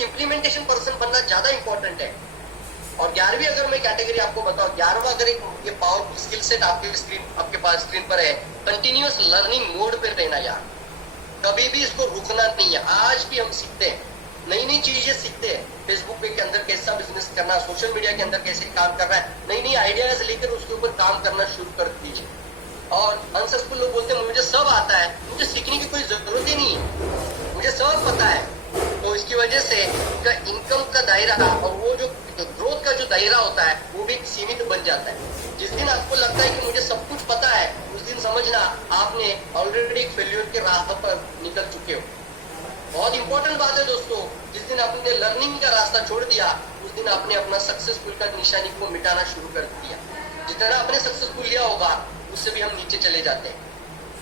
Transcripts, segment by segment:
एक implementation person बनना ज्यादा इंपॉर्टेंट है। और 11वीं अगर मैं कैटेगरी आपको बताऊं, 11वां अगर एक ये पावरफुल स्किल सेट आपके पास स्क्रीन पर है, कंटिन्यूअस लर्निंग मोड पे रहना यार, कभी भी इसको रुकना नहीं है। आज भी हम सीखते हैं, नई नई चीजें सीखते हैं, फेसबुक पे के अंदर कैसा बिजनेस करना, सोशल मीडिया के अंदर कैसे काम करना है, नई नई आइडियाज लेकर उसके ऊपर काम करना शुरू कर दीजिए। और अनसक्सेसफुल लोग बोलते हैं मुझे सब आता है, मुझे सीखने की कोई जरूरत ही नहीं है, मुझे सब पता है। तो इसकी वजह से उनका इनकम का दायरा और वो जो ग्रोथ का जो दायरा होता है वो भी सीमित बन जाता है। जिस दिन आपको लगता है कि मुझे सब कुछ पता है, उस दिन समझना आपने ऑलरेडी एक फेल्यूर के रास्ते पर निकल चुके हो। बहुत इंपॉर्टेंट बात है दोस्तों, जिस दिन आपने लर्निंग का रास्ता छोड़ दिया, उस दिन आपने अपना सक्सेसफुल का निशानी को मिटाना शुरू कर दिया। जितना आपने सक्सेसफुल लिया होगा उससे भी हम नीचे चले जाते हैं।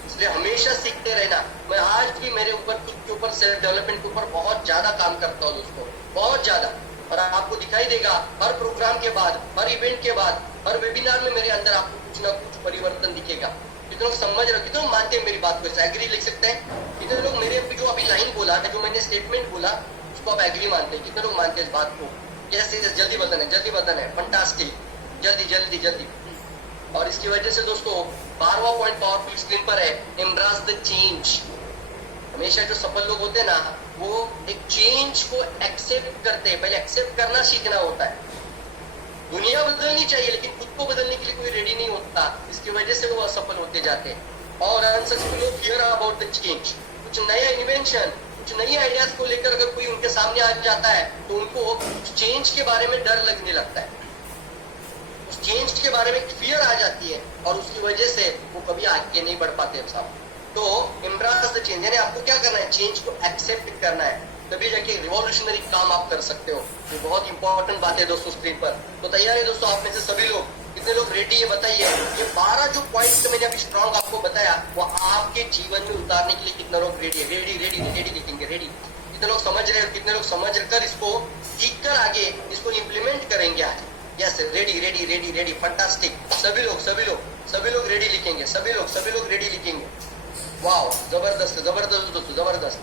इसलिए हमेशा सीखते रहना। मैं आज भी मेरे ऊपर, खुद के ऊपर, सेल्फ डेवलपमेंट के ऊपर बहुत ज्यादा काम करता हूँ दोस्तों, बहुत ज्यादा। और आपको दिखाई देगा हर प्रोग्राम के बाद, हर इवेंट के बाद, हर वेबिनार में मेरे अंदर आपको कुछ ना कुछ परिवर्तन दिखेगा। कितने लोग समझ रहे हो, कितने लोग मानते हैं मेरी बात को, एग्री लिख सकते हैं। कितने लोग मेरे जो अभी लाइन बोला, जो मैंने स्टेटमेंट बोला उसको आप एग्री मानते हैं, कितने लोग मानते हैं इस बात को? यस यस, जल्दी बताना है, फंटास्टिक, जल्दी जल्दी जल्दी। और इसकी वजह से दोस्तों 12वां पॉइंट पावरफुल स्क्रीन पर है, एम्ब्रेस द चेंज। हमेशा जो सफल लोग होते हैं ना, वो एक चेंज को एक्सेप्ट करते हैं। पहले एक्सेप्ट करना सीखना होता है। दुनिया बदलनी चाहिए लेकिन खुद को बदलने के लिए कोई रेडी नहीं होता, इसकी वजह से वो असफल होते जाते हैं। और अनसक्सेसफुल लोग फियर अबाउट द चेंज। कुछ नया इन्वेंशन, कुछ नई आइडियाज को लेकर अगर कोई उनके सामने आ जाता है तो उनको चेंज के बारे में डर लगने लगता है, उस चेंज के बारे में फियर आ जाती है और उसकी वजह से वो कभी आगे नहीं बढ़ पाते साहब। तो एम्ब्रेस द चेंज, यानी आपको क्या करना है, चेंज को एक्सेप्ट करना है, तभी जाके रिवॉल्यूशनरी काम आप कर सकते हो। ये बहुत इंपॉर्टेंट बात है दोस्तों स्क्रीन पर। तो तैयार है दोस्तों आप में से सभी लोग? कितने लोग रेडी है बताइए? ये 12 जो पॉइंट्स मैंने अभी स्ट्रॉन्ग आपको बताया वो आपके जीवन में उतारने के लिए कितने लोग रेडी है? रेडी रेडी रेडी लिखेंगे, रेडी। कितने लोग समझ रहे हैं, कितने लोग समझ कर इसको सीख कर आगे इसको इम्प्लीमेंट करेंगे आज? Yes, ready ready ready ready, fantastic. सभी लोग रेडी लिखेंगे, सभी लोग रेडी लिखेंगे। वाओ, जबरदस्त जबरदस्त दोस्तों, जबरदस्त।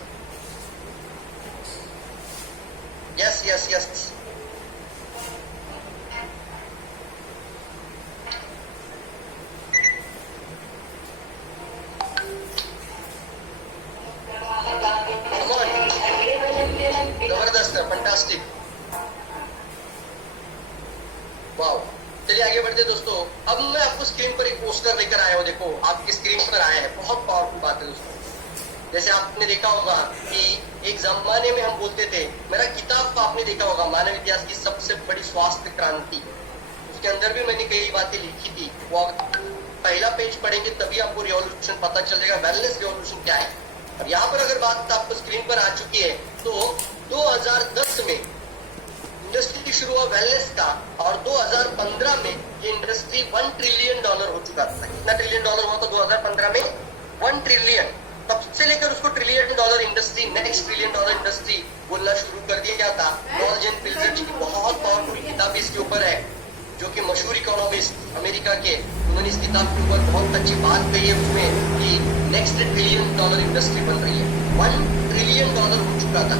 यस यस यस, जबरदस्त, फंटास्टिक, वाओ। चलिए आगे बढ़ते दोस्तों। अब मैं आपको स्क्रीन पर एक पोस्टर लेकर आया हूँ, देखो आपकी स्क्रीन पर आया है। बहुत पावरफुल बात है दोस्तों। जैसे आपने देखा होगा कि एक जमाने में हम बोलते थे, मेरा किताब आपने देखा होगा मानव इतिहास की सबसे बड़ी स्वास्थ्य क्रांति, उसके अंदर भी मैंने कई बातें लिखी थी। वो पहला पेज पढ़ेंगे तभी आपको रिवॉल्यूशन पता चलेगा, वेलनेस रिवॉल्यूशन क्या है। और यहाँ पर अगर बात आपको स्क्रीन पर आ चुकी है तो 2010 में इंडस्ट्री शुरू हुआ वेलनेस का, और 2015 में ये इंडस्ट्री $1 ट्रिलियन हो चुका था। कितना ट्रिलियन डॉलर हुआ था 2015 में? 1 ट्रिलियन। तब से लेकर उसको $1 trillion industry, next $1 trillion industry बोलना शुरू कर दिया था। नॉर्जन पिल्जर जी की बहुत पावरफुल किताब इसके ऊपर है, जो कि मशहूर इकोनॉमिस्ट अमेरिका के, उन्होंने इस किताब के ऊपर बहुत अच्छी बात कही है उसमें कि नेक्स्ट $1 ट्रिलियन इंडस्ट्री बन रही है। $1 ट्रिलियन हो चुका था।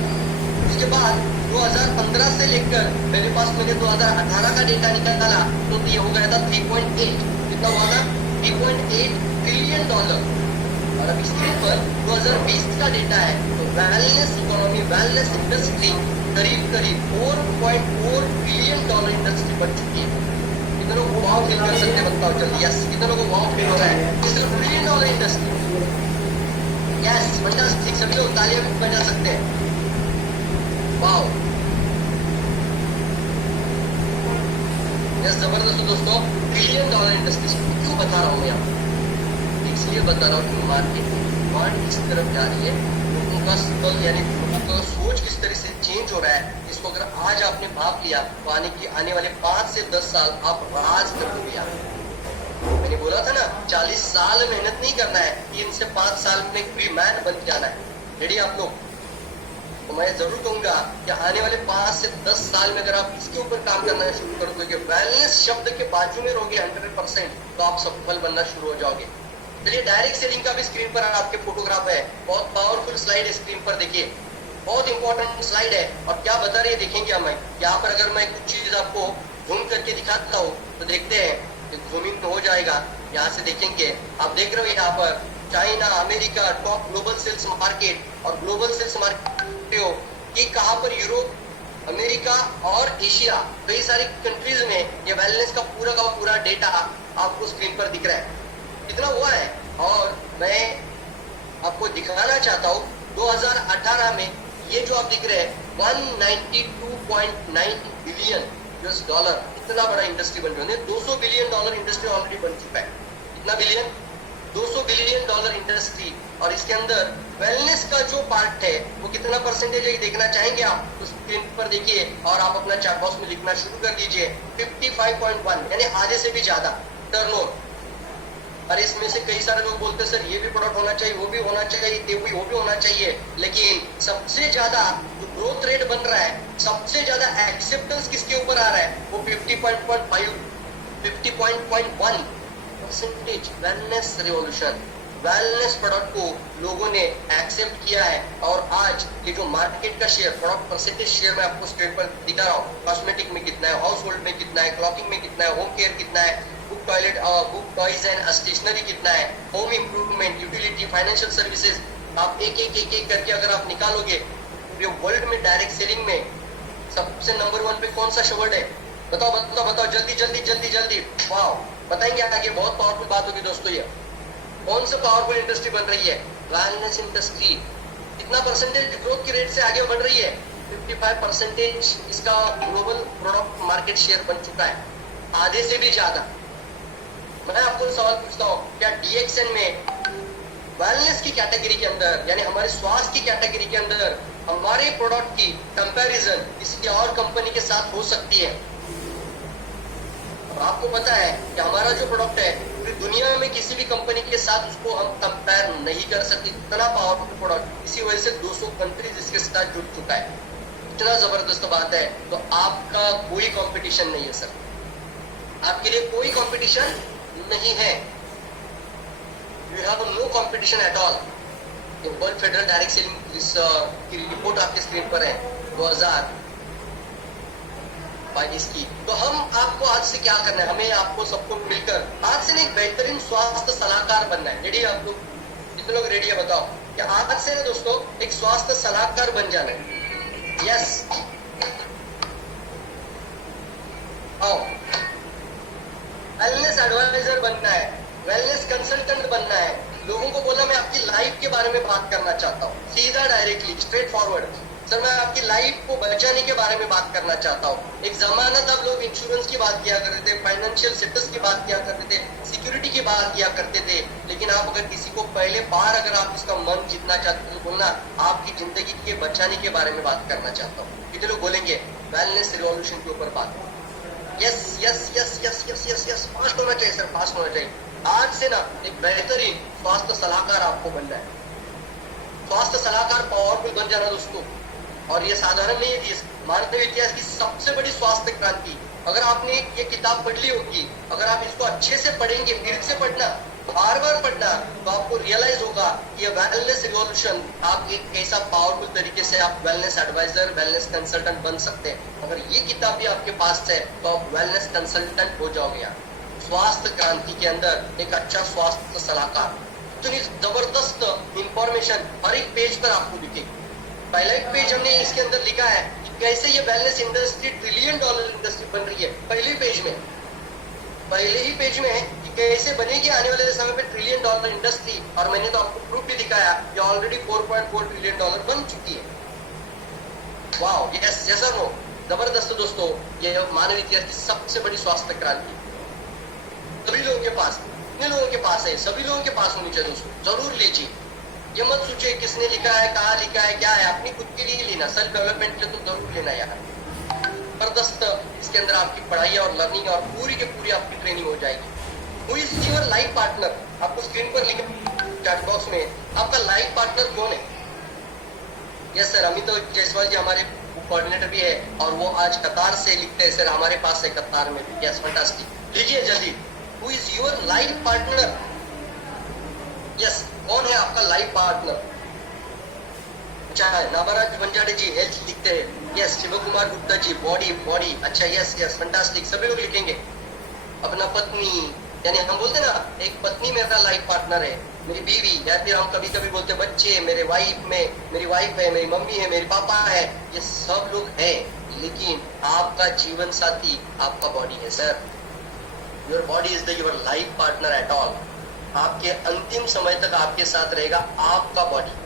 उसके बाद 2015 से लेकर मेरे पास मैंने 2018 का डेटा निकाला तो ये हो गया था 3.8, कितना हुआ था? $3.8 ट्रिलियन। और अब स्क्रीन पर 2020 का डेटा है तो वेलनेस इकोनॉमी, वेलनेस इंडस्ट्री करीब 4.4 ट्रिलियन इंडस्ट्री बन चुकी है। कितने लोग वाव फील कर सकते हैं बताओ जल्दी? यस, कितने लोगों को वाव फील हो रहा है? $1 ट्रिलियन इंडस्ट्री। यस, फंटास्टिक, सभी लोग तालियां भी बजा सकते हैं। वाव, यस, जबरदस्त दोस्तों। $1 ट्रिलियन इंडस्ट्री क्यों बता रहा हूँ यहाँ? इसलिए बता रहा हूँ कि मार्केट डिमांड किस तरफ जा रही है, लोगों का स्कल यानी लोगों का सोच किस तरह से चेंज हो रहा है। इसको अगर आज आपने भाग लिया तो आने वाले 5 से 10 साल आप राज कर लिया। मैंने बोला था ना 40 साल मेहनत नहीं करना है, 3 से 5 साल में फ्री मैन बन जाना है। रेडी आप लोग? तो मैं जरूर कहूंगा कि आने वाले 5 से 10 साल में अगर आप इसके ऊपर काम करना शुरू कर दोगे, वेलनेस शब्द के बाजू में रहोगे 100%, तो आप सफल बनना शुरू हो जाओगे। चलिए डायरेक्ट सेलिंग का भी स्क्रीन पर आपके फोटोग्राफ है, बहुत पावरफुल स्लाइड है, स्क्रीन पर देखिए। बहुत इंपॉर्टेंट स्लाइड है। और क्या बता रही है देखेंगे हम। यहाँ पर अगर मैं कुछ चीज आपको जूम करके दिखाता हूँ तो देखते हैं, जूमिंग तो हो जाएगा। यहाँ से देखेंगे, आप देख रहे हो यहाँ पर China, America, top global sales market. और ग्लोबल सेल्स मार्केट हो कि कहाँ पर यूरोप, अमेरिका और एशिया, कई सारी कंट्रीज में ये वेलनेस का पूरा डेटा आपको स्क्रीन पर दिख रहा है, कितना हुआ है। और मैं आपको दिखाना चाहता हूँ 2018 में ये जो आप दिख रहे हैं 192.9 बिलियन यूएस डॉलर, इतना बड़ा इंडस्ट्री बन गया। 200 बिलियन डॉलर इंडस्ट्री ऑलरेडी बन चुका है। कितना बिलियन? 200 billion dollar industry. और इसके अंदर वेलनेस का जो पार्ट है वो कितना परसेंटेज है देखना चाहेंगे आप तो स्क्रीन पर देखिए, और आप अपना चैट बॉक्स में लिखना शुरू कर दीजिए। 55.1 यानी आधे से भी ज्यादा टर्नओवर। और इसमें से कई सारे लोग बोलते हैं सर ये भी प्रोडक्ट होना चाहिए, वो भी होना चाहिए, वो भी होना चाहिए, लेकिन सबसे ज्यादा जो ग्रोथ रेट बन रहा है, सबसे ज्यादा एक्सेप्टेंस किसके ऊपर आ रहा है, वो 50.1 percentage wellness revolution, wellness product को लोगों ने एक्सेप्ट किया है। और आज ये जो मार्केट का शेयर, प्रोडक्ट परसेंटेज शेयर मैं आपको स्क्रीन पर दिखा रहा हूँ। कॉस्मेटिक में कितना है, हाउस होल्ड में कितना है, क्लॉथिंग में कितना है, होम केयर कितना है, book toilet, book toys and stationery कितना है, home improvement, utility, financial services, आप एक करके अगर आप निकालोगे, पूरे वर्ल्ड में डायरेक्ट सेलिंग में सबसे नंबर 1 पे कौन सा शवर्ड है? बताओ जल्दी। वाह, बताएंगे आगे, बहुत पावरफुल बात होगी दोस्तों। ये कौन सा पावरफुल इंडस्ट्री बन रही है? Wellness industry. कितना परसेंटेज ग्रोथ की रेट से आगे बढ़ रही है? 55% इसका ग्लोबल प्रोडक्ट मार्केट शेयर बन चुका है, आधे से भी ज्यादा। मैं आपको सवाल पूछता हूँ, क्या डीएक्सएन में वेलनेस की कैटेगरी के अंदर, यानी हमारे स्वास्थ्य की कैटेगरी के अंदर, हमारे प्रोडक्ट की कंपैरिजन किसी और कंपनी के साथ हो सकती है? और आपको पता है कि हमारा जो प्रोडक्ट है पूरी दुनिया में किसी भी कंपनी के साथ उसको हम कंपेयर नहीं कर सकते, इतना पावरफुल प्रोडक्ट। इसी वजह से 200 कंट्रीज इसके साथ जुड़ चुका है। इतना जबरदस्त बात है। तो आपका कोई कंपटीशन नहीं है सर, आपके लिए कोई कंपटीशन नहीं है। You have no competition at all. World federal direct selling की रिपोर्ट आपके स्क्रीन पर है 2022 की। तो हम आपको आज से क्या करना है, हमें आपको सबको मिलकर आज से एक बेहतरीन स्वास्थ्य सलाहकार बनना है। रेडी आप लोग? कितने लोग रेडी है बताओ? कि आज से ना दोस्तों एक स्वास्थ्य सलाहकार बन जाना है। यस, आओ। वेलनेस एडवाइजर बनना है, वेलनेस कंसल्टेंट बनना है। लोगों को बोला मैं आपकी लाइफ के बारे में बात करना चाहता हूँ, सीधा डायरेक्टली स्ट्रेट फॉरवर्ड। सर मैं आपकी लाइफ को बचाने के बारे में बात करना चाहता हूँ। एक जमाना था लोग इंश्योरेंस की बात किया करते थे, फाइनेंशियल स्टेटस की बात किया करते थे, सिक्योरिटी की बात किया करते थे, लेकिन आप अगर किसी को पहले बार अगर आप इसका मन जीतना चाहते हो, बोलना आपकी जिंदगी के बचाने के बारे में बात करना चाहता हूँ। कितने लोग बोलेंगे वेलनेस रिवॉल्यूशन के ऊपर बात? Yes yes yes yes yes yes yes, fast होना चाहिए सर, फास्ट होना चाहिए। आज से ना एक बेहतरीन स्वास्थ्य सलाहकार आपको बनना है। स्वास्थ्य सलाहकार पावरफुल बन जाना दोस्तों। और ये साधारण नहीं है, मानव इतिहास की सबसे बड़ी स्वास्थ्य क्रांति। अगर आपने ये किताब पढ़ ली होगी, अगर आप इसको अच्छे से पढ़ेंगे, फिर से पढ़ना, बार बार पढ़ना, तो आपको रियलाइज होगा ये वेलनेस रिवॉल्यूशन आप एक कैसा पावरफुल तरीके से आप वेलनेस एडवाइजर, वेलनेस कंसल्टेंट बन सकते हैं। अगर ये किताब भी आपके पास है तो आप वेलनेस कंसल्टेंट हो जाओगे। यार स्वास्थ्य क्रांति के अंदर एक अच्छा स्वास्थ्य सलाहकार, इतनी जबरदस्त इंफॉर्मेशन हर एक पेज पर आपको दिखेगी। पहला एक पेज हमने इसके अंदर लिखा है कि कैसे ये वेलनेस इंडस्ट्री $1 ट्रिलियन इंडस्ट्री बन रही है। पहले ही पेज में कि कैसे बनेगी आने वाले समय पे $1 ट्रिलियन इंडस्ट्री। और मैंने तो आपको प्रूफ भी दिखाया कि ऑलरेडी $4.4 ट्रिलियन बन चुकी है। वाओ, यस यस और नो, जबरदस्त दोस्तों। ये मानव इतिहास की सबसे बड़ी स्वास्थ्य क्रांति सभी लोगों के पास, कितने लोगों के पास है? सभी लोगों के पास होनी चाहिए दोस्तों, जरूर लीजिए। ये मत सोचिए किसने लिखा है, कहाँ लिखा है, क्या है, अपनी खुद के लिए लेना, सेल्फ डेवलपमेंट के लिए तो जरूर लेना यार। जबरदस्त इसके अंदर आपकी पढ़ाई और लर्निंग और पूरी की पूरी आपकी ट्रेनिंग हो जाएगी। Who is your life partner? आपको स्क्रीन पर लिखा चैट बॉक्स में, आपका लाइफ पार्टनर कौन है? यस सर, अमित जायसवाल जी हमारे कोऑर्डिनेटर भी है और वो आज कतार से लिखते हैं सर, हमारे पास है कतार में भी। यस, फैंटास्टिक, लिखिए जल्दी। Who is your life partner? Yes, कौन है आपका लाइफ पार्टनर? अच्छा है। नाबराज बंजारे जी हेल्थ लिखते हैं, yes. Shiv Kumar Gupta ji body body, अच्छा यस यस फंटास्टिक, सभी लोग लिखेंगे। अपना पत्नी, यानी हम बोलते ना एक पत्नी मेरा लाइफ पार्टनर है, मेरी बीवी, या फिर हम कभी कभी बोलते बच्चे, मेरी वाइफ है, मेरी मम्मी है, मेरे पापा है, ये सब लोग हैं, लेकिन आपका जीवन साथी आपका बॉडी है sir. Your body is the your life partner at all. आपके अंतिम समय तक आपके साथ रहेगा आपका बॉडी।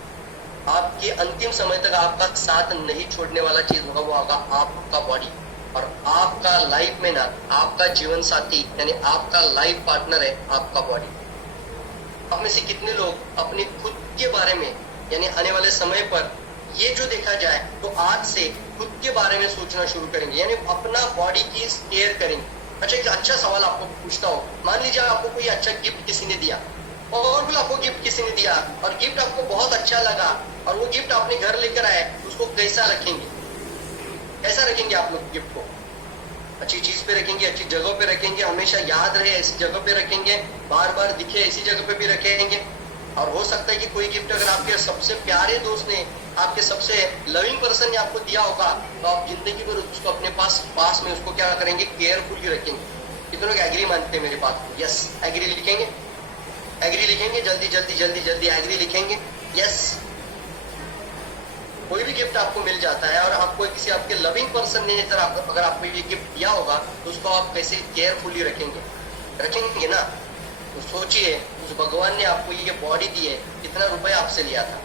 आपके अंतिम समय तक आपका साथ नहीं छोड़ने वाला चीज होगा, वो होगा आपका बॉडी। और आपका लाइफ में ना आपका जीवन साथी यानी आपका लाइफ पार्टनर है आपका बॉडी। आप में से कितने लोग अपने खुद के बारे में यानी आने वाले समय पर ये जो देखा जाए तो आज से खुद के बारे में सोचना शुरू करेंगे, यानी अपना बॉडी की केयर करेंगे। अच्छा, एक अच्छा सवाल आपको पूछता हूँ, मान लीजिए आपको कोई अच्छा गिफ्ट किसी ने दिया, और भी आपको गिफ्ट किसी ने दिया और गिफ्ट आपको बहुत अच्छा लगा और वो गिफ्ट आपने घर लेकर आए, उसको कैसा रखेंगे? कैसा रखेंगे आप लोग गिफ्ट को? अच्छी चीज पे रखेंगे, अच्छी जगह पे रखेंगे, हमेशा याद रहे ऐसी जगह पे रखेंगे, बार बार दिखे ऐसी जगह पे भी रखेंगे। और हो सकता है कि कोई गिफ्ट अगर आपके सबसे प्यारे दोस्त ने, आपके सबसे लविंग पर्सन ने आपको दिया होगा, तो आप जिंदगी भर उसको अपने पास में उसको क्या करेंगे? केयरफुली रखेंगे। कितने लोग एग्री मानते हैं मेरी बात को? यस, एग्री लिखेंगे, एग्री लिखेंगे, जल्दी जल्दी जल्दी जल्दी एग्री लिखेंगे। यस, कोई भी गिफ्ट आपको मिल जाता है और आपको किसी आपके लविंग पर्सन ने अगर आपको ये गिफ्ट दिया होगा तो उसको आप कैसे केयरफुली रखेंगे? रखेंगे ना? तो सोचिए, उस भगवान ने आपको ये बॉडी दी है, कितना रुपए आपसे लिया था,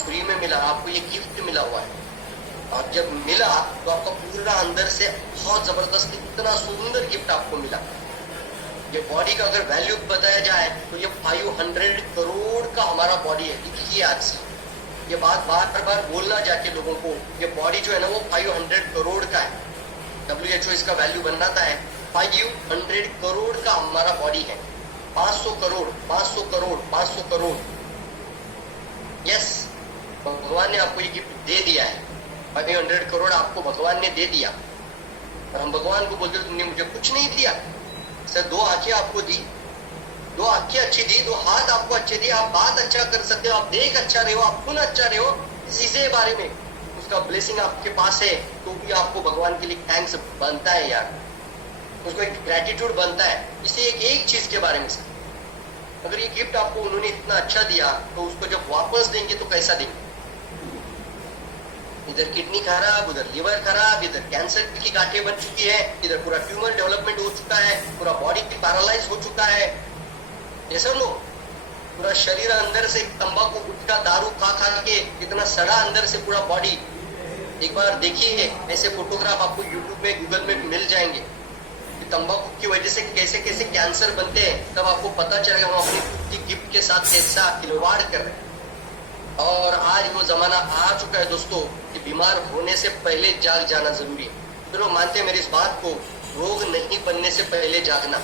फ्री में मिला, आपको ये गिफ्ट मिला हुआ है। और जब मिला तो आपका पूरा अंदर से बहुत जबरदस्त इतना सुंदर गिफ्ट आपको मिला। ये बॉडी का अगर वैल्यू बताया जाए तो ये 500 करोड़ का हमारा बॉडी है। लिखिए आज से ये बात बार बार बोलना जाके लोगों को, ये बॉडी जो है ना वो 500 करोड़ का है। WHO इसका वैल्यू बनाता है 500 करोड़ का हमारा बॉडी है। 500 करोड़ 500 करोड़ 500 करोड़। यस, भगवान ने आपको ये गिफ्ट दे दिया है, 500 करोड़ आपको भगवान ने दे दिया। और हम भगवान को बोलते तुमने मुझे कुछ नहीं दिया सर, 2 आंखें आपको दी, 2 आंखें अच्छी दी, 2 हाथ आपको अच्छे दिए, आप बात अच्छा कर सकते हो, आप देख अच्छा रहे हो, आप सुन अच्छा रहे हो, किसी से बारे में उसका ब्लेसिंग आपके पास है तो भी आपको भगवान के लिए थैंक्स बनता है यार, उसको एक ग्रेटिट्यूड बनता है। इसी एक चीज के बारे में से अगर ये गिफ्ट आपको उन्होंने इतना अच्छा दिया तो उसको जब वापस देंगे तो कैसा देंगे? इधर किडनी खराब, उधर लिवर खराब, इधर कैंसर की गांठें बन चुकी है, इधर पूरा ट्यूमर डेवलपमेंट हो चुका है, पूरा बॉडी पैरालाइज हो चुका है। ये सब लोग पूरा शरीर अंदर से तंबाकू गुटखा दारू खा खा के इतना सड़ा अंदर से पूरा बॉडी। एक बार देखिए, ऐसे फोटोग्राफ आपको यूट्यूब में गूगल में मिल जाएंगे कि तंबाकू की वजह से कैसे कैसे कैंसर बनते हैं, तब आपको पता चलेगा हम अपनी खुद की गिफ्ट के साथ कैसा खिलवाड़ कर रहे हैं। और आज वो जमाना आ चुका है दोस्तों कि बीमार होने से पहले जाग जाना जरूरी है। तो लोग मानते हैं मेरी इस बात को, रोग नहीं बनने से पहले जागना।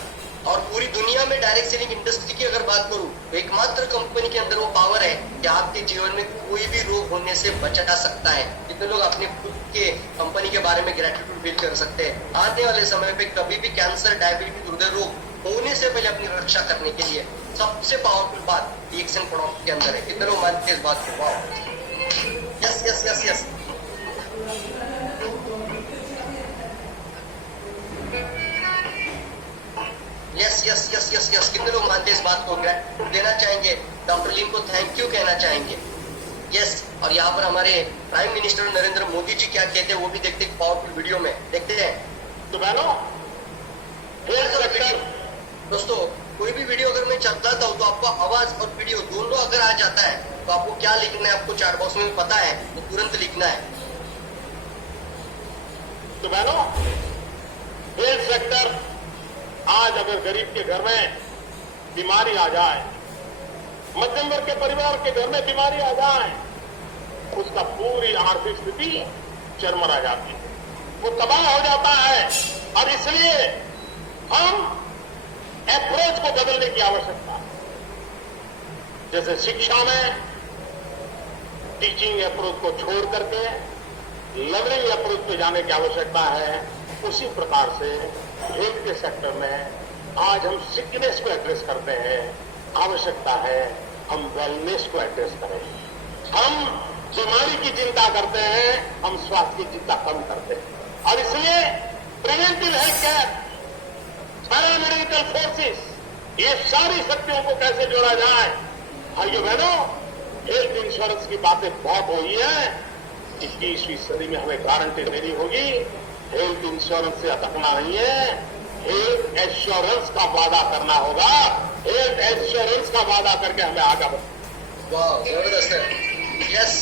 और पूरी दुनिया में डायरेक्ट सेलिंग इंडस्ट्री की अगर बात करूं तो एकमात्र कंपनी के अंदर वो पावर है कि आपके जीवन में कोई भी रोग होने से बचा सकता है। कितने लोग अपने खुद के कंपनी के बारे में ग्रेटिट्यूड फील कर सकते हैं? आने वाले समय पे कभी भी कैंसर, डायबिटीज, हृदय रोग होने से पहले अपनी रक्षा करने के लिए सबसे पावरफुल बात एक्शन प्रोडक्ट के अंदर है। कितने लोग मानते हैं इस बात को? वाह, yes yes yes yes. Yes yes yes yes yes. कितने लोग मानते हैं इस बात को? ग्रेटिट्यूड देना चाहेंगे, डॉक्टर लीन को थैंक यू कहना चाहेंगे। यस, और यहाँ पर हमारे प्राइम मिनिस्टर नरेंद्र मोदी जी क्या कहते हैं वो भी देखते हैं पावरफुल वीडियो में, देखते हैं। तो बहनों वीडियो दोस्तों, कोई भी वीडियो अगर मैं चलाता हूँ तो आपको आवाज और वीडियो दोनों अगर आ जाता है तो आपको क्या लिखना है, आपको चैट बॉक्स में पता है तो तुरंत लिखना है। तो बहनों, हेल्थ सेक्टर आज अगर गरीब के घर में बीमारी आ जाए, मध्यम वर्ग के परिवार के घर में बीमारी आ जाए, उसका पूरी आर्थिक स्थिति चरमरा जाती है, वो तबाह हो जाता है। और इसलिए हम अप्रोच को बदलने की आवश्यकता है। जैसे शिक्षा में टीचिंग अप्रोच को छोड़ करके लर्निंग अप्रोच पे जाने की आवश्यकता है, उसी प्रकार से हेल्थ के सेक्टर में आज हम सिकनेस को एड्रेस करते हैं, आवश्यकता है हम वेलनेस को एड्रेस करें। हम बीमारी की चिंता करते हैं, हम स्वास्थ्य की चिंता कम करते हैं। और इसलिए preventive health care, paramedical forces, ये सारी शक्तियों को कैसे जोड़ा जाए। भाइयों बहनों, हेल्थ इंश्योरेंस की बातें बहुत हुई है। 21वीं सदी में हमें गारंटी देनी होगी। हेल्थ इंश्योरेंस से अटकना नहीं है, हेल्थ एश्योरेंस का वादा करना होगा। हेल्थ एश्योरेंस का वादा करके हमें आगे बढ़ना। वाह, जबरदस्त है। यस,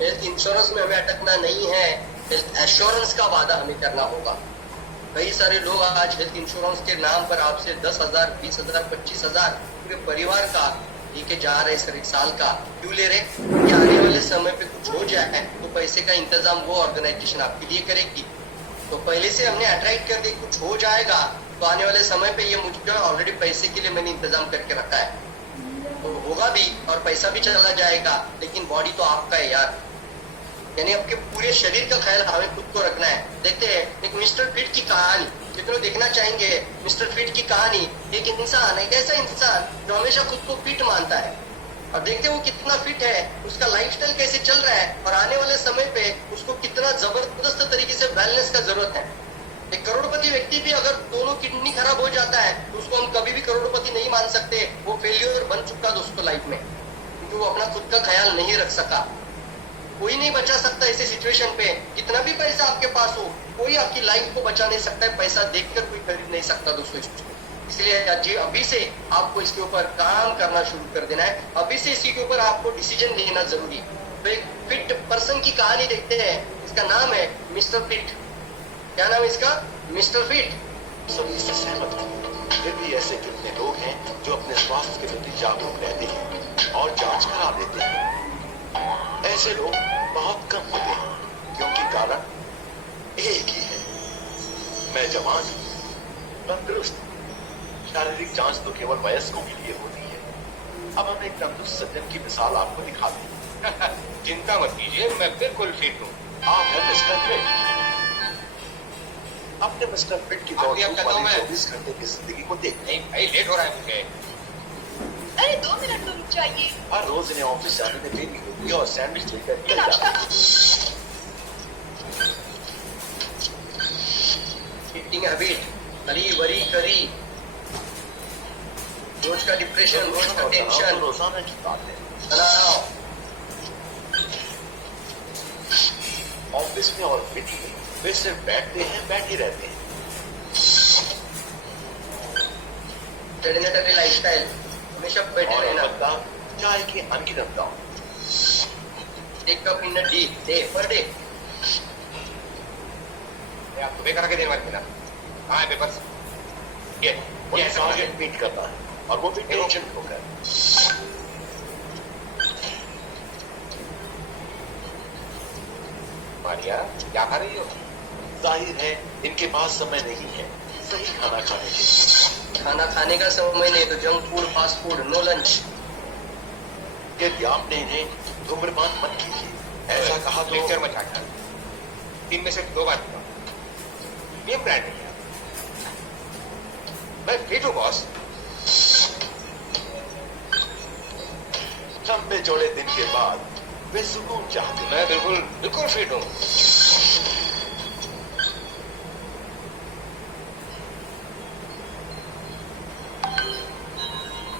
हेल्थ इंश्योरेंस में हमें अटकना नहीं है, हेल्थ एश्योरेंस का वादा हमें करना होगा। कई सारे लोग आज हेल्थ इंश्योरेंस के नाम पर आपसे 10,000, 20,000, 25,000 पूरे परिवार का लेके जा रहे सर, एक साल का क्यों ले रहे कि आने वाले समय पे कुछ हो जाए तो पैसे का इंतजाम वो ऑर्गेनाइजेशन आपके लिए करेगी। तो पहले से हमने अट्रैक्ट कर दिया, कुछ हो जाएगा तो आने वाले समय पे ये मुझे ऑलरेडी पैसे के लिए मैंने इंतजाम करके रखा है, तो होगा भी और पैसा भी चला जाएगा, लेकिन बॉडी तो आपका है यार। यानी आपके पूरे शरीर का ख्याल हमें खुद को रखना है। देखते हैं एक मिस्टर फिट की कहानी, जितने देखना चाहेंगे मिस्टर फिट की कहानी। एक इंसान, एक ऐसा इंसान जो हमेशा खुद को फिट मानता है, और देखते वो कितना फिट है, उसका लाइफस्टाइल कैसे चल रहा है, और आने वाले समय पे उसको कितना जबरदस्त तरीके से बैलेंस का जरूरत है। एक करोड़पति व्यक्ति भी अगर दोनों किडनी खराब हो जाता है तो उसको हम कभी भी करोड़पति नहीं मान सकते, वो फेलियर बन चुका दोस्तों लाइफ में, क्योंकि वो अपना खुद का ख्याल नहीं रख सका। कोई नहीं बचा सकता ऐसे सिचुएशन पे, कितना भी पैसा आपके पास हो, कोई आपकी लाइफ को बचा नहीं सकता है। पैसा देखकर कोई खरीद नहीं सकता दोस्तों इसको। इसलिए जी अभी से आपको इसके ऊपर काम करना शुरू कर देना है, अभी से इसी के ऊपर आपको डिसीजन लेना जरूरी। तो एक फिट पर्सन की कहानी देखते हैं, इसका नाम है मिस्टर फिट। क्या नाम है इसका? Mister fit. सभी इससे सहमत हैं। फिर भी ऐसे कितने लोग हैं जो अपने स्वास्थ्य के प्रति जागरूक रहते हैं और जांच करा देते हैं। ऐसे लोग बहुत कम होते हैं, क्योंकि कारण एक ही है, मैं जवान हूं, तंदुरुस्त। शारीरिक जांच तो केवल वयस्कों के लिए होती है। अब हम एक तंदुरुस्त सज्जन की मिसाल आपको दिखाते हैं। चिंता मत कीजिए, मैं बिल्कुल फिट हूँ। आप हैं मिस्टर फिट। अपने मिस्टर फिट की दौड़ आपका नाम है? 24 घंटे की जिंदगी को देखते नहीं भाई, लेट हो रहा है मुझे। अरे 2 मिनट तो रुक जाइए। हर रोज इन्हें ऑफिस जाने में देरी होती है और सैंडविच लेकर निकल नाश्ता जाते हैं। ईटिंग हैबिट, हरी वरी करी, रोज का डिप्रेशन, रोज का टेंशन, रोजाना की बात है। तनाव, ऑफिस में और मीटिंग में वे सिर्फ बैठते हैं, बैठे रहते हैं। सेडेंटरी लाइफस्टाइल, हमेशा बैठे और रहना। बंदा चाय के अनगिनत दांव, एक cup in day per day. आप सुबह करा के देने वाले ना, कहाँ है पेपर्स? ये उन्हें ऐसा हो गया। टारगेट मीट करना है और वो भी टेंशन होकर। मारिया, क्या खा रही हो? जाहिर है इनके पास समय नहीं है सही खाना खाने के लिए। खाना खाने का समय नहीं तो junk food, fast food, no lunch. यदि आपने इन्हें धूम्रपान मत कीजिए ऐसा कहा तो लेक्चर मत चाटा। 3 में से 2 बात हुआ। ये ब्रांड नहीं है। मैं फिट हूँ बॉस। लंबे जोड़े दिन के बाद वे सुकून चाहते हैं। मैं बिल्कुल बिल्कुल फिट हूँ।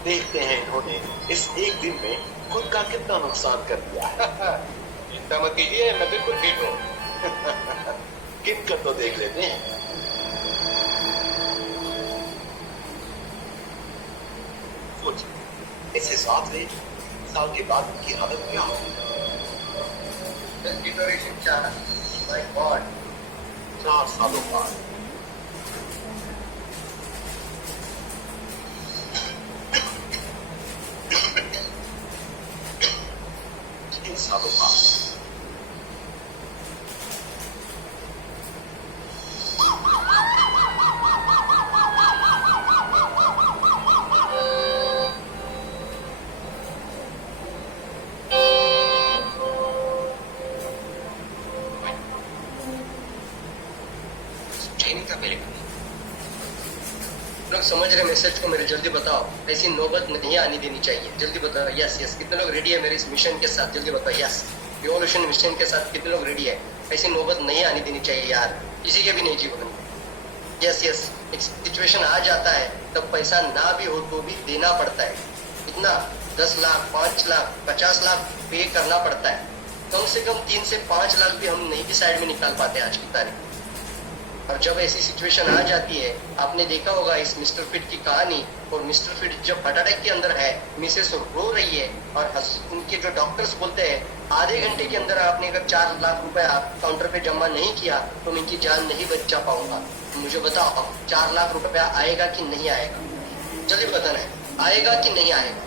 देखते हैं इन्होंने इस एक दिन में खुद का कितना नुकसान कर दिया है। चिंता मत कीजिए, मैं बिल्कुल फिट हूँ। गिन कर तो देख लेते हैं। सोचिए इस हिसाब से साल के बाद उनकी हालत क्या होगी। डिटोरेशन चाह, माय गॉड। 4 सालों बाद सालों बाद ट्रेनिंग का पहले लोग समझ रहे मैसेज को मेरे? जल्दी बताओ। ऐसी नौबत नहीं आनी देनी चाहिए। जल्दी बताओ। Yes yes. कितने लोग रेडी है मेरे इस मिशन के साथ? जल्दी बताओ। यस, रिवॉल्यूशन मिशन के साथ कितने लोग रेडी है? ऐसी नौबत नहीं आनी देनी चाहिए यार, किसी के भी नहीं जीवन में। Yes yes. एक सिचुएशन आ जाता है तब पैसा ना भी हो तो भी देना पड़ता है। इतना 10 लाख 5 लाख 50 लाख पे करना पड़ता है। कम से कम 3 से 5 लाख भी हम नहीं की साइड में निकाल पाते आज की तारीख। और जब ऐसी सिचुएशन आ जाती है, आपने देखा होगा इस मिस्टर फिट की कहानी, और मिस्टर फिट जब हार्ट अटैक के अंदर है, मिसेस रो रही है और उनके जो डॉक्टर्स बोलते हैं आधे घंटे के अंदर आपने अगर 4 लाख रुपए काउंटर पे जमा नहीं किया तो मैं इनकी जान नहीं बचा पाऊंगा। तो मुझे बताओ 4 लाख रुपया आएगा कि नहीं आएगा? जल्दी बताना है, आएगा कि नहीं आएगा?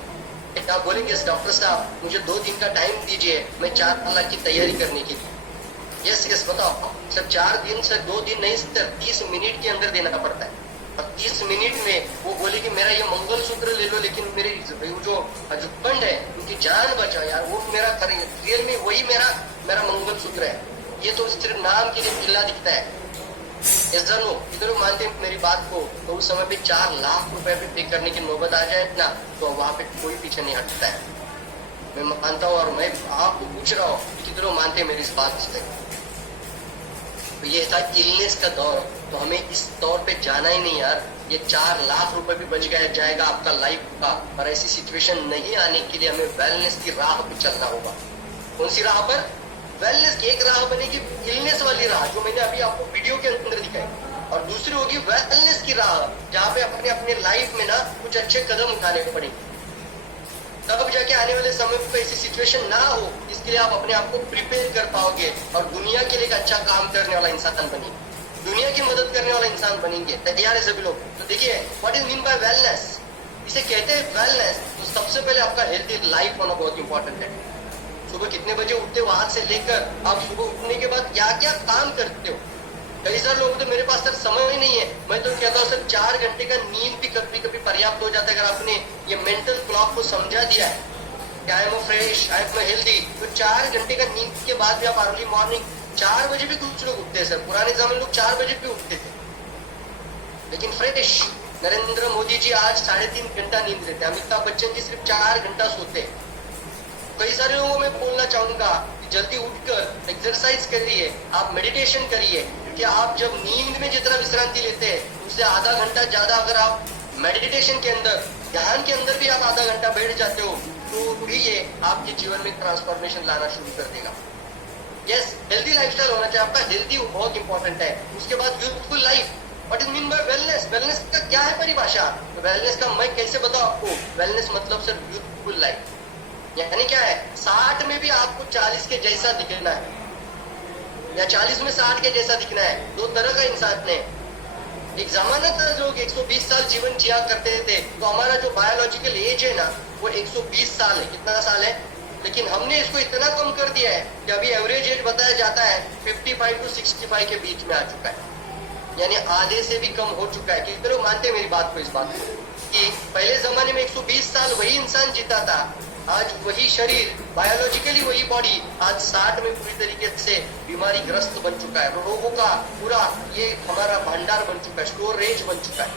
क्या बोलेंगे डॉक्टर साहब मुझे 2 दिन का टाइम दीजिए, मैं 4 लाख की तैयारी करने के लिए। Yes yes. बताओ सर, 4 दिन से 2 दिन नहीं सर, 30 मिनट के अंदर देना पड़ता है। और 30 मिनट में वो बोले कि मेरा ये मंगलसूत्र ले लो, लेकिन मेरे जो हस्बैंड है उनकी जान बचाओ यार, वो मेरा रियल में वही मेरा मंगलसूत्र है। ये तो सिर्फ नाम के लिए पीला दिखता है। ऐसा लो, इधर मानते हैं मेरी बात को, तो उस समय पे 4 लाख रुपए पे करने की नौबत आ जाए ना, तो वहां पे कोई पीछे नहीं हटता है। मैं मानता हूँ और मैं आपको पूछ रहा हूँ कि कितने मानते हैं मेरी इस बात से। तो ये था इलनेस का दौर, तो हमें इस दौर पे जाना ही नहीं यार। ये 4 लाख रुपए भी बच जाएगा आपका लाइफ का। और ऐसी सिचुएशन नहीं आने के लिए हमें वेलनेस की राह पे चलना होगा। कौन सी राह पर? वेलनेस की एक राह बनेगी इलनेस वाली राह, जो मैंने अभी आपको वीडियो के अंदर दिखाई, और दूसरी होगी वेलनेस की राह, जहाँ पे अपने लाइफ में ना कुछ अच्छे कदम उठाने पड़ेंगे। तब जाके आने वाले समय पे ऐसी सिचुएशन ना हो, इसके लिए आप अपने आप को प्रिपेयर कर पाओगे और दुनिया के लिए एक अच्छा काम करने वाला इंसान बनेंगे, दुनिया की मदद करने वाला इंसान बनेंगे। तैयार है सभी लोग? तो देखिए what is mean by wellness. इसे कहते हैं वेलनेस। तो सबसे पहले आपका हेल्थी लाइफ होना बहुत इंपॉर्टेंट है। सुबह कितने बजे उठते हो आज से लेकर आप सुबह उठने के बाद क्या क्या काम करते हो? कई सारे लोग तो मेरे पास सर समय ही नहीं है, मैं तो कहता हूँ सर 4 घंटे का नींद भी कभी कभी पर्याप्त हो जाता है। अगर आपने ये मेंटल क्लॉक को समझा दिया है कि I am fresh, I am healthy, तो 4 घंटे का नींद के बाद भी आप अर्ली मॉर्निंग 4 बजे भी कुछ लोग उठते हैं सर। पुराने जमाने लोग 4 बजे भी उठते थे, लेकिन फ्रेश। नरेंद्र मोदी जी आज 3.5 घंटा नींद लेते हैं, अमिताभ बच्चन जी सिर्फ 4 घंटा सोते हैं। कई सारे लोगों को मैं बोलना चाहूंगा कि जल्दी उठकर एक्सरसाइज करिए, आप मेडिटेशन करिए, क्योंकि आप जब नींद में जितना विश्रांति लेते हैं उससे आधा घंटा ज्यादा अगर आप मेडिटेशन के अंदर, ध्यान के अंदर भी आप आधा घंटा बैठ जाते हो, तो भी ये आपके जीवन में ट्रांसफॉर्मेशन लाना शुरू कर देगा। यस, हेल्दी लाइफस्टाइल होना चाहिए आपका, हेल्दी बहुत इंपॉर्टेंट है। उसके बाद youthful life. What is mean by wellness? Wellness का क्या है परिभाषा? तो वेलनेस का मैं कैसे बताऊं आपको? वेलनेस मतलब सर यूथफुल लाइफ, यानी क्या है? 60 में भी आपको 40 के जैसा दिखना है, या 40 में 60 के जैसा दिखना है। 2 तरह का इंसान है। एक जमाना था लोग 120 साल जीवन जिया करते थे, तो हमारा जो बायोलॉजिकल एज है ना वो 120 साल है। कितना साल है? लेकिन हमने इसको इतना कम कर दिया है कि अभी एवरेज एज बताया जाता है 55 to 65 के बीच में आ चुका है, यानी आधे से भी कम हो चुका है। कितने लोग मानते हैं मेरी बात को, इस बात को, कि पहले जमाने में 120 साल वही इंसान जीता था, आज वही शरीर, बायोलॉजिकली वही बॉडी आज 60 में पूरी तरीके से बीमारी ग्रस्त बन चुका है। रोगों का पूरा ये हमारा भंडार बन चुका है, स्टोरेज बन चुका है।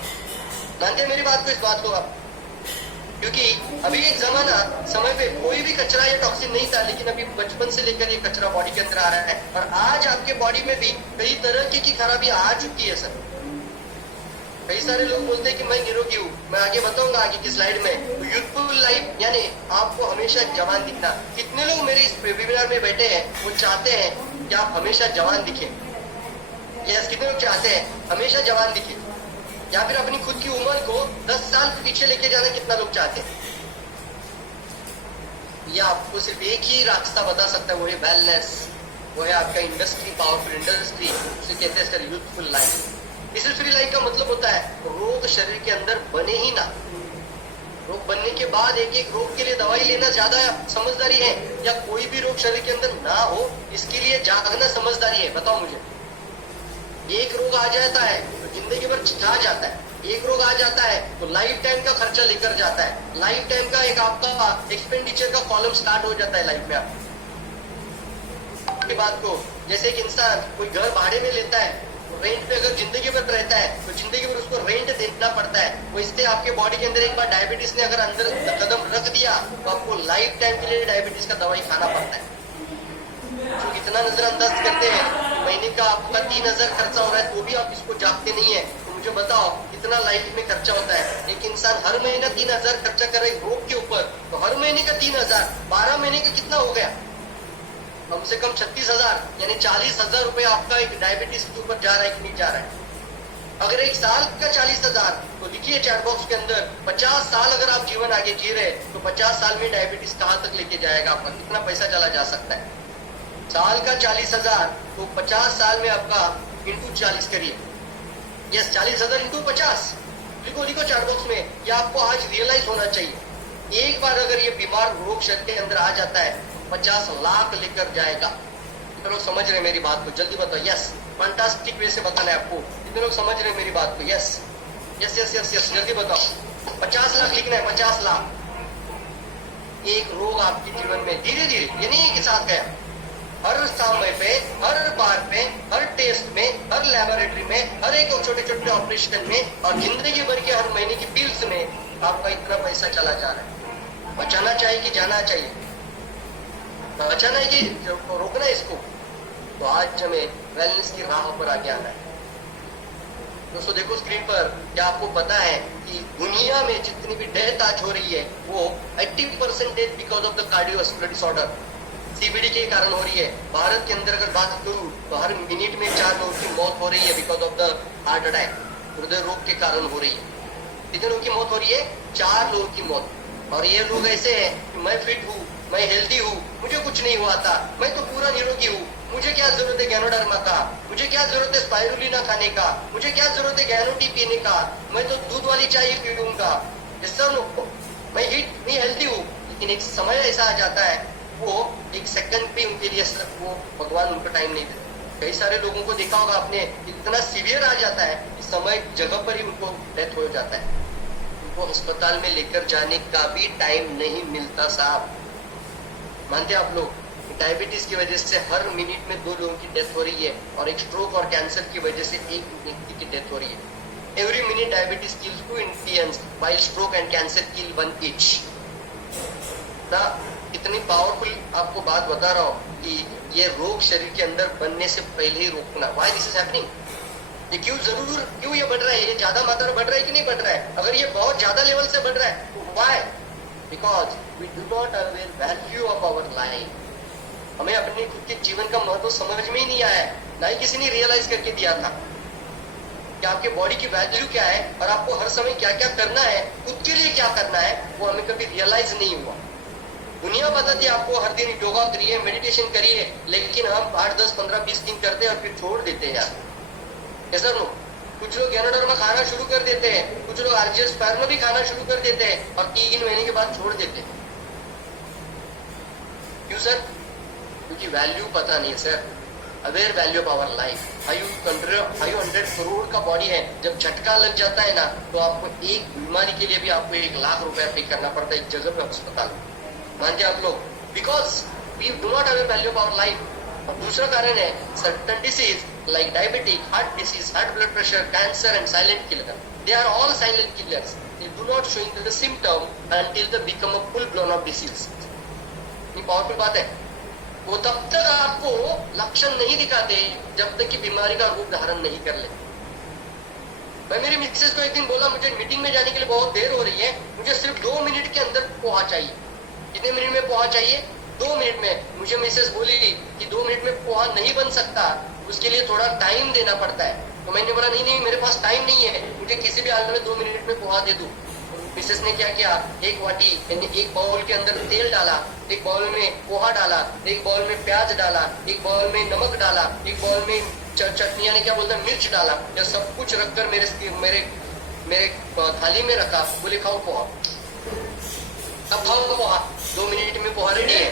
मानते हैं मेरी बात को, इस बात को आप? क्योंकि अभी एक जमाना समय पे कोई भी कचरा या टॉक्सिन नहीं था, लेकिन अभी बचपन से लेकर ये कचरा बॉडी के अंदर आ रहा है, और आज आपके बॉडी में भी कई तरह की खराबी आ चुकी है सर। कई सारे लोग बोलते हैं कि मैं निरोगी हूँ, मैं आगे बताऊंगा आगे की स्लाइड में। तो यूथफुल लाइफ यानी आपको हमेशा जवान दिखना। कितने लोग मेरे इस वेबिनार में बैठे हैं वो चाहते हैं कि आप हमेशा जवान दिखें? यस, कितने लोग चाहते हैं हमेशा जवान दिखें? या फिर अपनी खुद की उम्र को 10 साल पीछे लेके जाना कितना लोग चाहते हैं? ये आपको सिर्फ एक ही रास्ता बता सकता है, वो है वेलनेस, वो है आपका इंडस्ट्री, पावरफुल इंडस्ट्री, उसे कहते हैं सर यूथफुल लाइफ। इस फ्री लाइफ का मतलब होता है रोग शरीर के अंदर बने ही ना। रोग बनने के बाद एक एक रोग के लिए दवाई लेना ज्यादा समझदारी है, या कोई भी रोग शरीर के अंदर ना हो इसके लिए जागना समझदारी है? बताओ मुझे। एक रोग आ जाता है तो जिंदगी भर छा जाता है, एक रोग आ जाता है तो लाइफ टाइम का खर्चा लेकर जाता है, लाइफ टाइम का एक आपका एक्सपेंडिचर का कॉलम स्टार्ट हो जाता है लाइफ में आपकी बात को। जैसे एक इंसान कोई घर भाड़े में लेता है रेंट पे अगर जिंदगी भर रहता है तो जिंदगी भर उसको रेंट देना पड़ता है। वो इससे आपके बॉडी के अंदर एक बार डायबिटीज ने अगर अंदर कदम रख दिया तो आपको लाइफ टाइम के लिए डायबिटीज का दवाई खाना पड़ता है। जो इतना नजरअंदाज करते हैं, महीने का आपका 3,000 खर्चा हो रहा है तो भी आप इसको जागते नहीं है। तो मुझे बताओ कितना लाइफ में खर्चा होता है। एक इंसान हर महीना 3,000 खर्चा कर रहा है रोग के ऊपर, तो हर महीने का 3,000 12 महीने का कितना हो गया? कम से कम 36,000 यानी 40,000 रुपए आपका एक डायबिटीज के ऊपर जा रहा है कि नहीं जा रहा है। अगर एक साल का 40,000 तो लिखिए चैट बॉक्स के अंदर 50 साल अगर आप जीवन आगे जी रहे तो 50 साल में डायबिटीज कहां तक लेके जाएगा आपका, कितना पैसा चला जा सकता है। साल का 40,000 तो 50 साल में आपका इंटू 40 करिए। यस 40,000 इंटू 50 लिखो लिखो चैट बॉक्स में। ये आपको आज रियलाइज होना चाहिए। एक बार अगर ये बीमार रोग शरीर के अंदर आ जाता है 50 लाख लेकर जाएगा। कितने लोग समझ रहे मेरी बात को? जल्दी बताओ। यस फैंटास्टिक वे से बताना है आपको। कितने लोग समझ रहे मेरी बात को? Yes yes yes yes yes जल्दी बताओ। 50 लाख लिखना है, 50 लाख। एक रोग आपके जीवन में धीरे धीरे ये नहीं के साथ गया, हर समय पे, हर बार पे, हर टेस्ट में, हर लेबोरेटरी में, हर एक छोटे छोटे ऑपरेशन में और जिंदगी भर के हर महीने की बिल्स में आपका इतना पैसा चला जा रहा है। बचाना चाहिए कि जाना चाहिए? बचाना है कि रोकना है इसको? तो आज हमें वेलनेस की राह पर आगे आना है। दोस्तों देखो स्क्रीन पर, क्या आपको पता है कि दुनिया में जितनी भी डेथ आज हो रही है वो 80% death because of the cardiovascular disorder, CBD के कारण हो रही है। भारत के अंदर अगर बात करूं तो हर मिनट में 4 लोगों की मौत हो रही है because of the heart attack, हृदय रोग के कारण हो रही है। कितने लोगों की मौत हो रही है? 4 लोगों की मौत। और ये लोग ऐसे हैं कि मैं फिट हूँ, मैं हेल्दी हूँ, मुझे कुछ नहीं हुआ था, मैं तो पूरा निरोगी हूँ, मुझे क्या जरूरत है गैनोडर्मा का, मुझे क्या जरूरत है स्पाइरुलिना खाने का, मुझे क्या जरूरत है गैनो टी पीने का, मैं तो दूध वाली चाय पीऊंगा। मैं हेल्दी हूँ। लेकिन एक समय ऐसा आ जाता है वो एक सेकंड पे उनके लिए वो भगवान उनको टाइम नहीं देते। कई सारे लोगों को देखा होगा आपने, इतना सीवियर आ जाता है कि समय जगह पर ही उनको डेथ हो जाता है, उनको अस्पताल में लेकर जाने का भी टाइम नहीं मिलता साहब। मानते आप लोग? डायबिटीज की वजह से हर मिनट में 2 लोगों की डेथ हो रही है और एक स्ट्रोक और कैंसर की वजह से 1 व्यक्ति की डेथ हो रही है। Every minute diabetes kills 2 Indians while stroke and cancer kill 1 each। ना इतनी पावरफुल आपको बात बता रहा हूँ कि ये रोग शरीर के अंदर बनने से पहले ही रोकना। Why this is happening? ये क्यों ये बढ़ रहा है? ये ज्यादा मात्रा में बढ़ रहा है कि नहीं बढ़ रहा है? अगर ये बहुत ज्यादा लेवल से बढ़ रहा है तो why? Because we do not aware value of our life. हमें अपने खुद के जीवन का महत्व समझ में ही नहीं आया है, ना ही किसी ने रियलाइज करके दिया था कि आपके बॉडी की वैल्यू क्या है और आपको हर समय क्या क्या करना है, खुद के लिए क्या करना है, वो हमें कभी रियलाइज नहीं हुआ। दुनिया बताती है आपको हर दिन योगा करिए, मेडिटेशन करिए, लेकिन हम 8, 10, 15, 20 दिन करते हैं और फिर छोड़ देते हैं यार। ऐसा नो, कुछ लोग गैनोडर्मा खाना शुरू कर देते हैं, कुछ लोग आर्जियोस्पर्म भी खाना शुरू कर देते हैं और 3 महीने के बाद छोड़ देते हैं। क्यों सर? क्योंकि वैल्यू पता नहीं है सर। Aware value of our life. 500 crore का बॉडी है, जब झटका लग जाता है ना तो आपको एक बीमारी के लिए भी आपको 1 लाख रुपया पे करना पड़ता है एक जगह पे अस्पताल। मानते आप लोग? Because we do not have value of our life. और दूसरा कारण है certain disease like diabetic, heart disease, heart blood pressure, cancer and silent killer. They are all silent killers. They do not showing the symptom until they become a full blown of disease. ये powerful बात है। वो तब तक आपको लक्षण नहीं दिखाते जब तक कि बीमारी का रूप धारण नहीं कर ले। मैं मेरी मिसेस को एक दिन बोला मुझे मीटिंग में जाने के लिए बहुत देर हो रही है, मुझे सिर्फ 2 मिनट के अंदर पोहा चाहिए। कितने मिनट में पोहा चाहिए? 2 मिनट में। मुझे मिसेस बोली कि 2 मिनट में पोहा नहीं बन सकता, उसके लिए थोड़ा टाइम देना पड़ता है। तो मैंने बोला नहीं मेरे पास टाइम नहीं है, मुझे किसी भी हाल में 2 मिनट में पोहा दे दो। मिसेस ने क्या किया, एक वाटी यानी एक बाउल के अंदर तेल डाला, एक बाउल में पोहा डाला, एक बाउल में प्याज डाला, एक बाउल में नमक डाला, एक बाउल में चटनी यानी क्या बोलते हैं मिर्च डाला। यह सब कुछ रखकर मेरे थाली में रखा, बोले खाओ पोहा। अब खाओ पोहा। 2 मिनट में पोहा रेडी है।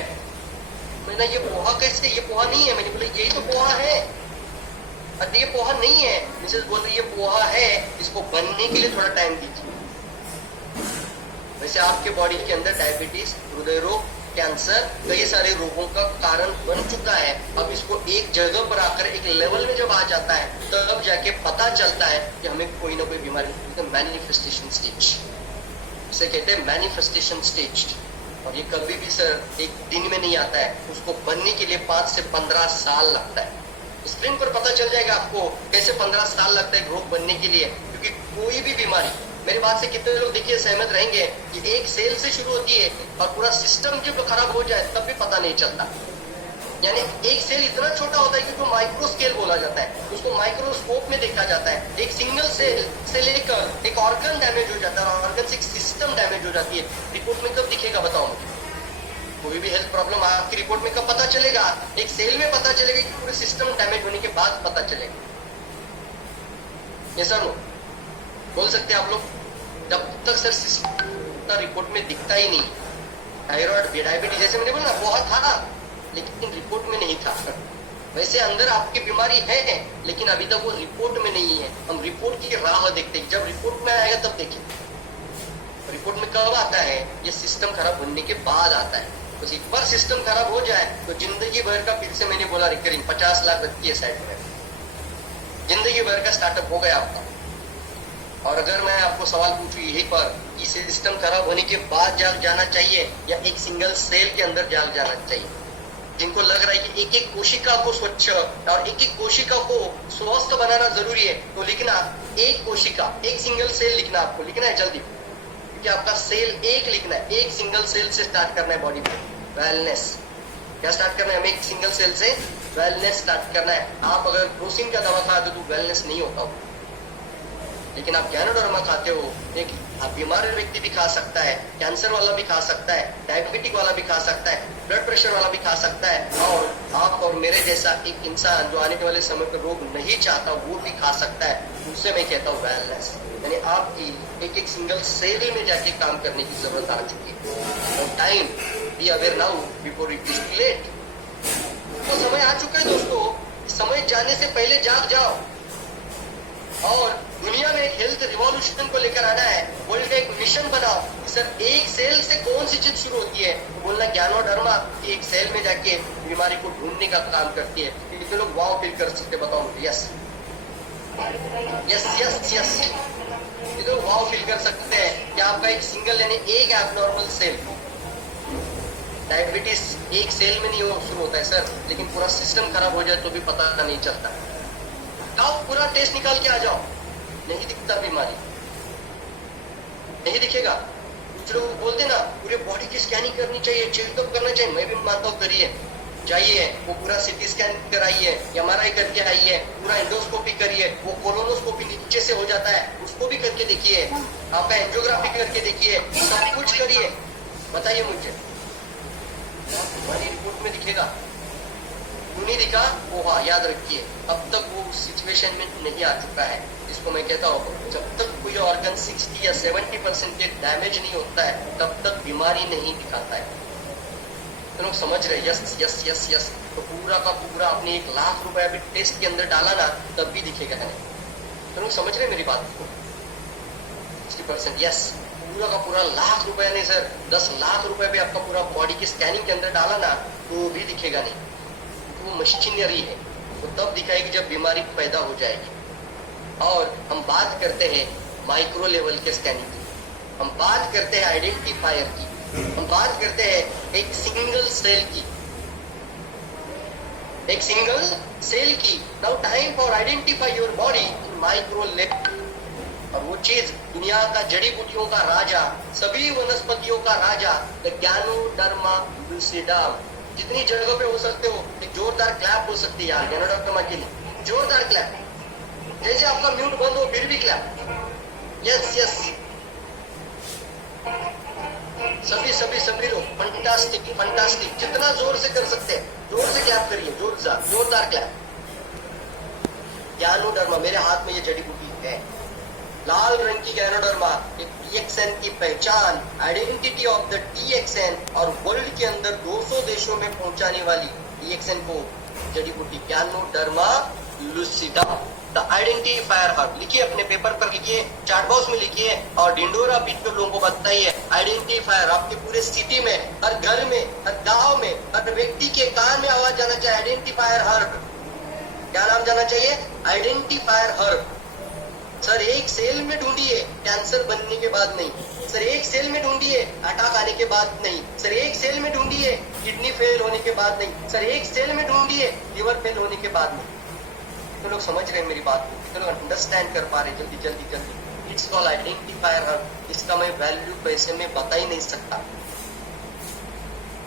मैंने ये पोहा कैसे? ये पोहा नहीं है। मैंने बोला यही तो पोहा है। अरे ये पोहा नहीं है। मिसेस बोल रही ये पोहा है, इसको बनने के लिए थोड़ा टाइम दीजिए। वैसे आपके बॉडी के अंदर डायबिटीज, हृदय रोग, कैंसर, कई सारे रोगों का कारण बन चुका है। अब इसको एक जगह पर आकर एक लेवल में जब आ जाता है तब जाके पता चलता है कि हमें कोई ना कोई बीमारी, मैनिफेस्टेशन स्टेज इसे कहते हैं, मैनिफेस्टेशन स्टेज। और ये कभी भी सर एक दिन में नहीं आता है, उसको बनने के लिए 5 से 15 साल लगता है। स्क्रीन पर पता चल जाएगा आपको कैसे 15 साल लगता है रोग बनने के लिए, क्योंकि कोई भी बीमारी, मेरी बात से कितने लोग देखिए सहमत रहेंगे कि एक सेल से शुरू होती है और पूरा सिस्टम जब खराब हो जाए तब भी पता नहीं चलता। यानी एक सेल इतना छोटा होता है कि उसको माइक्रो स्केल बोला जाता है, उसको माइक्रोस्कोप में देखा जाता है। एक सिंगल सेल से लेकर एक ऑर्गन डैमेज हो जाता है और ऑर्गन से एक सिस्टम डैमेज हो जाती है। रिपोर्ट में कब दिखेगा बताओ मुझे? कोई भी हेल्थ प्रॉब्लम आपकी रिपोर्ट में कब पता चलेगा? एक सेल में पता चलेगा कि पूरे सिस्टम डैमेज होने के बाद पता चलेगा। ये सर बोल सकते हैं आप लोग, जब तक सर सिस्टम रिपोर्ट में दिखता ही नहीं। थायराइड, डायबिटीज जैसे मैंने बोला बहुत था लेकिन रिपोर्ट में नहीं था। वैसे अंदर आपकी बीमारी है लेकिन अभी तक वो रिपोर्ट में नहीं है। हम रिपोर्ट की राह देखते हैं, जब रिपोर्ट में आएगा तब देखिए। रिपोर्ट में कब आता है? ये सिस्टम खराब होने के बाद आता है। तो एक बार सिस्टम खराब हो जाए तो जिंदगी भर का, फिर से मैंने बोला रिकरिंग 50 लाख रखी है साइड में, जिंदगी भर का स्टार्टअप हो गया आपका। और अगर मैं आपको सवाल पूछूं यही पर कि सिस्टम खराब होने के बाद जाग जाना चाहिए या एक सिंगल सेल के अंदर जाग जाना चाहिए? जिनको लग रहा है कि एक एक कोशिका को स्वच्छ और एक एक कोशिका को स्वस्थ बनाना जरूरी है, तो लिखना एक कोशिका, एक सिंगल सेल लिखना, आपको लिखना है जल्दी, क्योंकि आपका सेल एक लिखना है। एक सिंगल सेल से स्टार्ट करना है बॉडी में वेलनेस। क्या स्टार्ट करना है? हमें एक सिंगल सेल से वेलनेस स्टार्ट करना है। आप अगर क्रोसिन का दवा खाते हो तो वेलनेस नहीं होता हो, लेकिन आप गैनोडर्मा खाते हो, एक बीमार व्यक्ति भी खा सकता है, कैंसर वाला भी खा सकता है, डायबिटिक वाला भी खा सकता है, ब्लड प्रेशर वाला भी खा सकता है, और आप और मेरे जैसा एक इंसान जो आने वाले समय पर रोग नहीं चाहता वो भी खा सकता है। उससे मैं कहता हूँ वेलनेस, यानी आपकी एक एक सिंगल सेल में जाके काम करने की जरूरत आ चुकी है। और time be aware now before it is too late. तो समय आ चुका है दोस्तों, समय जाने से पहले जाग जाओ। और दुनिया में एक हेल्थ रिवॉल्यूशन को लेकर आना है, वर्ल्ड का एक मिशन बनाओ। सर एक सेल से कौन सी चीज शुरू होती है? तो बोलना ज्ञानोडर्मा की एक सेल में जाके बीमारी को ढूंढने का काम करती है। कितने लोग वाव फील कर सकते बताओ मुझे? यस यस यस यस, ये तो वाव फील कर सकते हैं कि आपका एक सिंगल यानी एक एबनॉर्मल सेल, डायबिटीज एक सेल में नहीं शुरू होता है सर, लेकिन पूरा सिस्टम खराब हो जाए तो भी पता नहीं चलता। आओ पूरा टेस्ट निकाल के आ जाओ, नहीं दिखता बीमारी, नहीं दिखेगा। कुछ लोग बोलते ना पूरे बॉडी की स्कैनिंग करनी चाहिए, चेकअप करना चाहिए, मैं भी मानता हूँ करिए, जाइए वो पूरा सीटी स्कैन कराइए, एमआरआई करके आइए, पूरा एंडोस्कोपी करिए, वो कोलोनोस्कोपी नीचे से हो जाता है उसको भी करके देखिए, आपका एंजियोग्राफी करके देखिए, सब कुछ करिए। बताइए मुझे हमारी रिपोर्ट में दिखेगा? क्यों नहीं दिखा? वो हाँ याद रखिए, अब तक वो सिचुएशन में नहीं आ चुका है। इसको मैं कहता हूँ जब तक कोई ऑर्गन 60 या 70% के डैमेज नहीं होता है तब तक बीमारी नहीं दिखाता है। तो लोग समझ रहे? Yes yes yes yes. तो पूरा का पूरा आपने 1 लाख रुपए अभी टेस्ट के अंदर डाला ना तब भी दिखेगा नहीं। तो लोग समझ रहे मेरी बात को? 60% यस, पूरा का पूरा लाख रुपए नहीं सर, 10 लाख रुपए भी आपका पूरा बॉडी की स्कैनिंग के अंदर डाला ना तो भी दिखेगा नहीं। वो मशीनरी है, वो तब दिखाएगी जब बीमारी पैदा हो जाएगी। और हम बात करते हैं माइक्रो लेवल के स्कैनिंग की, हम बात करते हैं आइडेंटिफायर की, हम बात करते हैं एक सिंगल सेल की, एक सिंगल सेल की। Now time for identify your body in micro level. और वो चीज दुनिया का जड़ी बूटियों का राजा, सभी वनस्पतियों का राजा, द गैनोडर्मा लूसिडाम। जितनी जगह पे हो सकते हो एक जोरदार क्लैप हो सकती है यार गैनोडर्मा के लिए, जोरदार क्लैप। जैसे आपका म्यूट बंद हो फिर भी क्लैप। यस यस, सभी सभी सभी लोग फंटास्टिक फंटास्टिक, जितना जोर से कर सकते हैं जोर से क्लैप करिए, जोरदार क्लैप। गैनोडर्मा, मेरे हाथ में ये जड़ी बूटी है, लाल रंग की गैनोडर्मा, DXN की पहचान, आइडेंटिटी ऑफ द DXN, और वर्ल्ड के अंदर 200 देशों में पहुंचाने वाली DXN को जड़ी बूटी ganoderma lucidum. The identifier herb. लिखिए, अपने पेपर पर लिखिए, चैट बॉक्स में लिखिए और ढिंडोरा पीट कर लोगों को बताइए। आइडेंटिफायर आपके पूरे सिटी में, हर घर में, हर गांव में, हर व्यक्ति के कान में आवाज जाना चाहिए, आइडेंटिफायर हर्ब। क्या नाम जाना चाहिए? Identifier herb. सर एक सेल में ढूंढिए, कैंसर बनने के बाद नहीं। सर एक सेल में ढूंढिए, अटैक आने के बाद नहीं। सर एक सेल में ढूंढिए, किडनी फेल होने के बाद नहीं। सर एक सेल में ढूंढिए, लिवर फेल होने के बाद नहीं। तो लोग समझ रहे हैं मेरी बात को, तो लोग अंडरस्टैंड कर पा रहे जल्दी जल्दी जल्दी। It's called identifier herb. इसका मैं वैल्यू पैसे में बता ही नहीं सकता।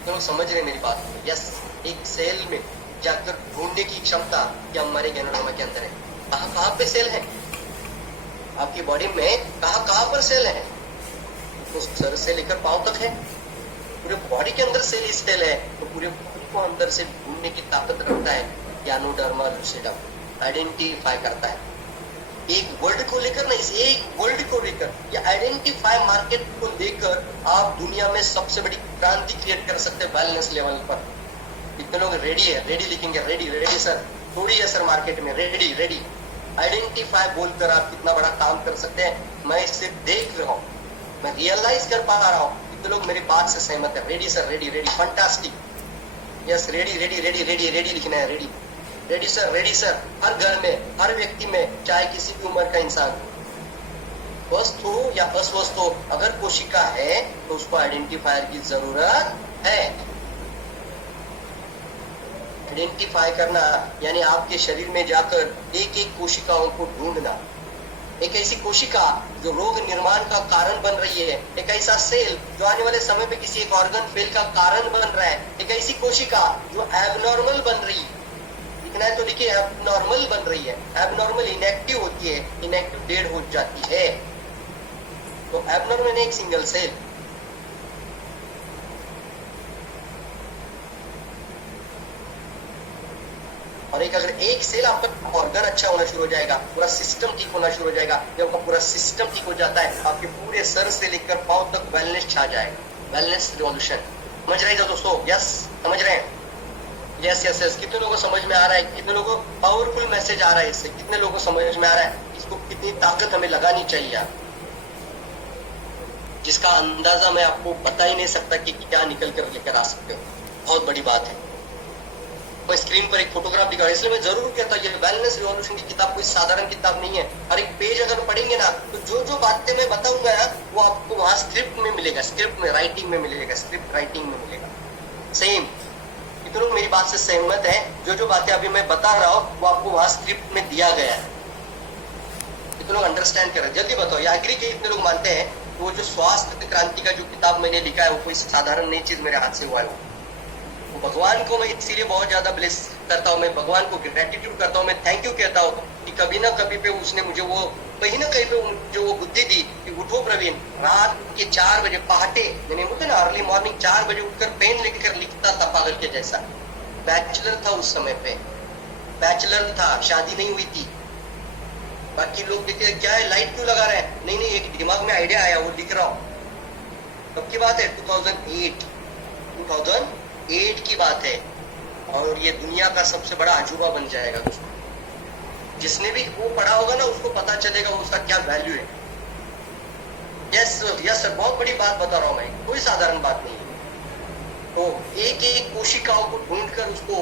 तो लोग समझ रहे हैं मेरी बात को। यस, एक सेल में जाकर ढूंढने की क्षमता क्या हमारे गैनोडर्मा के अंदर है। कहाँ कहाँ पे सेल है आपकी बॉडी में, कहाँ कहाँ पर सेल है? तो सर से लेकर पांव तक है, पूरे बॉडी के अंदर सेल ही सेल है। तो पूरे बॉडी को अंदर से ढूंढने की ताकत रखता है गैनोडर्मा लूसिडम, आइडेंटिफाई करता है। एक वर्ड को लेकर नहीं, एक वर्ड को लेकर या आइडेंटिफाई मार्केट को लेकर आप दुनिया में सबसे बड़ी क्रांति क्रिएट कर सकते हैं वेलनेस लेवल पर। कितने लोग रेडी है? रेडी लिखेंगे, रेडी रेडी सर, थोड़ी है सर मार्केट में, रेडी रेडी। आइडेंटिफाई बोलकर आप कितना बड़ा काम कर सकते हैं, मैं इसे देख रहा हूँ, मैं रियलाइज कर पा रहा हूँ। कितने लोग मेरी बात से सहमत है? Ready sir, ready ready, fantastic. Yes, ready ready ready ready ready लिखना है, ready ready sir, ready sir. हर घर में, हर व्यक्ति में, चाहे किसी भी उम्र का इंसान, स्वस्थ हो या अस्वस्थ हो, अगर कोशिका है तो उसको आइडेंटिफायर की जरूरत है। आइडेंटिफाई करना यानी आपके शरीर में जाकर एक एक कोशिकाओं को ढूंढना। एक ऐसी कोशिका जो रोग निर्माण का कारण बन रही है, एक ऐसा सेल जो आने वाले समय में किसी एक ऑर्गन फेल का कारण बन रहा है, एक ऐसी कोशिका जो एबनॉर्मल बन रही है। लिखना है तो लिखिए, एबनॉर्मल बन रही है। एबनॉर्मल इनएक्टिव होती है, इनएक्टिव डेड हो जाती है। तो एबनॉर्मल एक सिंगल सेल। और एक अगर एक सेल आपका ऑर्गन अच्छा होना शुरू हो जाएगा, पूरा सिस्टम ठीक होना शुरू हो जाएगा। जब आपका पूरा सिस्टम ठीक हो जाता है, आपके पूरे सर से लेकर पांव तक वेलनेस छा जाएगा। Wellness revolution. समझ रहे हैं दोस्तों? यस, समझ रहे हैं? Yes yes yes. कितने लोगों को समझ में आ रहा है? कितने लोगों को पावरफुल मैसेज आ रहा है इससे? कितने लोगों को समझ में आ रहा है इसको कितनी ताकत हमें लगानी चाहिए आप, जिसका अंदाजा मैं आपको बता ही नहीं सकता कि क्या निकल कर लेकर आ सकते हो। बहुत बड़ी बात है। मैं स्क्रीन पर एक फोटोग्राफ दिखा, इसलिए मैं जरूर कहता हूँ ये वेलनेस रिवॉल्यूशन की किताब कोई साधारण किताब नहीं है। हर एक पेज अगर पढ़ेंगे ना तो जो जो बातें मैं बताऊंगा ना वो आपको वहां स्क्रिप्ट में मिलेगा, स्क्रिप्ट में, राइटिंग में मिलेगा, स्क्रिप्ट राइटिंग में मिलेगा। सेम। कितने लोग मेरी बात से सहमत है? जो जो बातें अभी मैं बता रहा हूँ वो आपको वहां स्क्रिप्ट में दिया गया है। कितने लोग अंडरस्टैंड कर रहे हैं? जल्दी बताओ। या एग्री के कितने लोग मानते हैं वो जो स्वास्थ्य क्रांति का जो किताब मैंने लिखा है वो कोई साधारण नई चीज मेरे हाथ से हुआ है। भगवान को मैं इसीलिए बहुत ज्यादा ब्लेस करता हूँ, मैं भगवान को ग्रेटिट्यूड करता हूँ, मैं थैंक यू कहता हूँ कि कभी ना कभी पे उसने मुझे वो कहीं ना कहीं पे मुझे वो बुद्धि दी कि उठो प्रवीण, रात के 4 बजे पहाटे, मैंने बोलते ना अर्ली मॉर्निंग 4 बजे उठकर पेन लेकर लिखता था पागल के जैसा। बैचलर था उस समय पे, बैचलर था, शादी नहीं हुई थी। बाकी लोग देखते क्या है, लाइट क्यों लगा रहे हैं? नहीं नहीं, एक दिमाग में आइडिया आया, वो लिख रहा हूँ। कब की बात है? 2008 की बात है। और ये दुनिया का सबसे बड़ा अजूबा बन जाएगा दोस्तों। जिसने भी वो पढ़ा होगा ना उसको पता चलेगा उसका क्या वैल्यू है। यस यस सर, बहुत बड़ी बात बता रहा हूं मैं, कोई साधारण बात नहीं है। तो एक एक कोशिकाओं को ढूंढकर उसको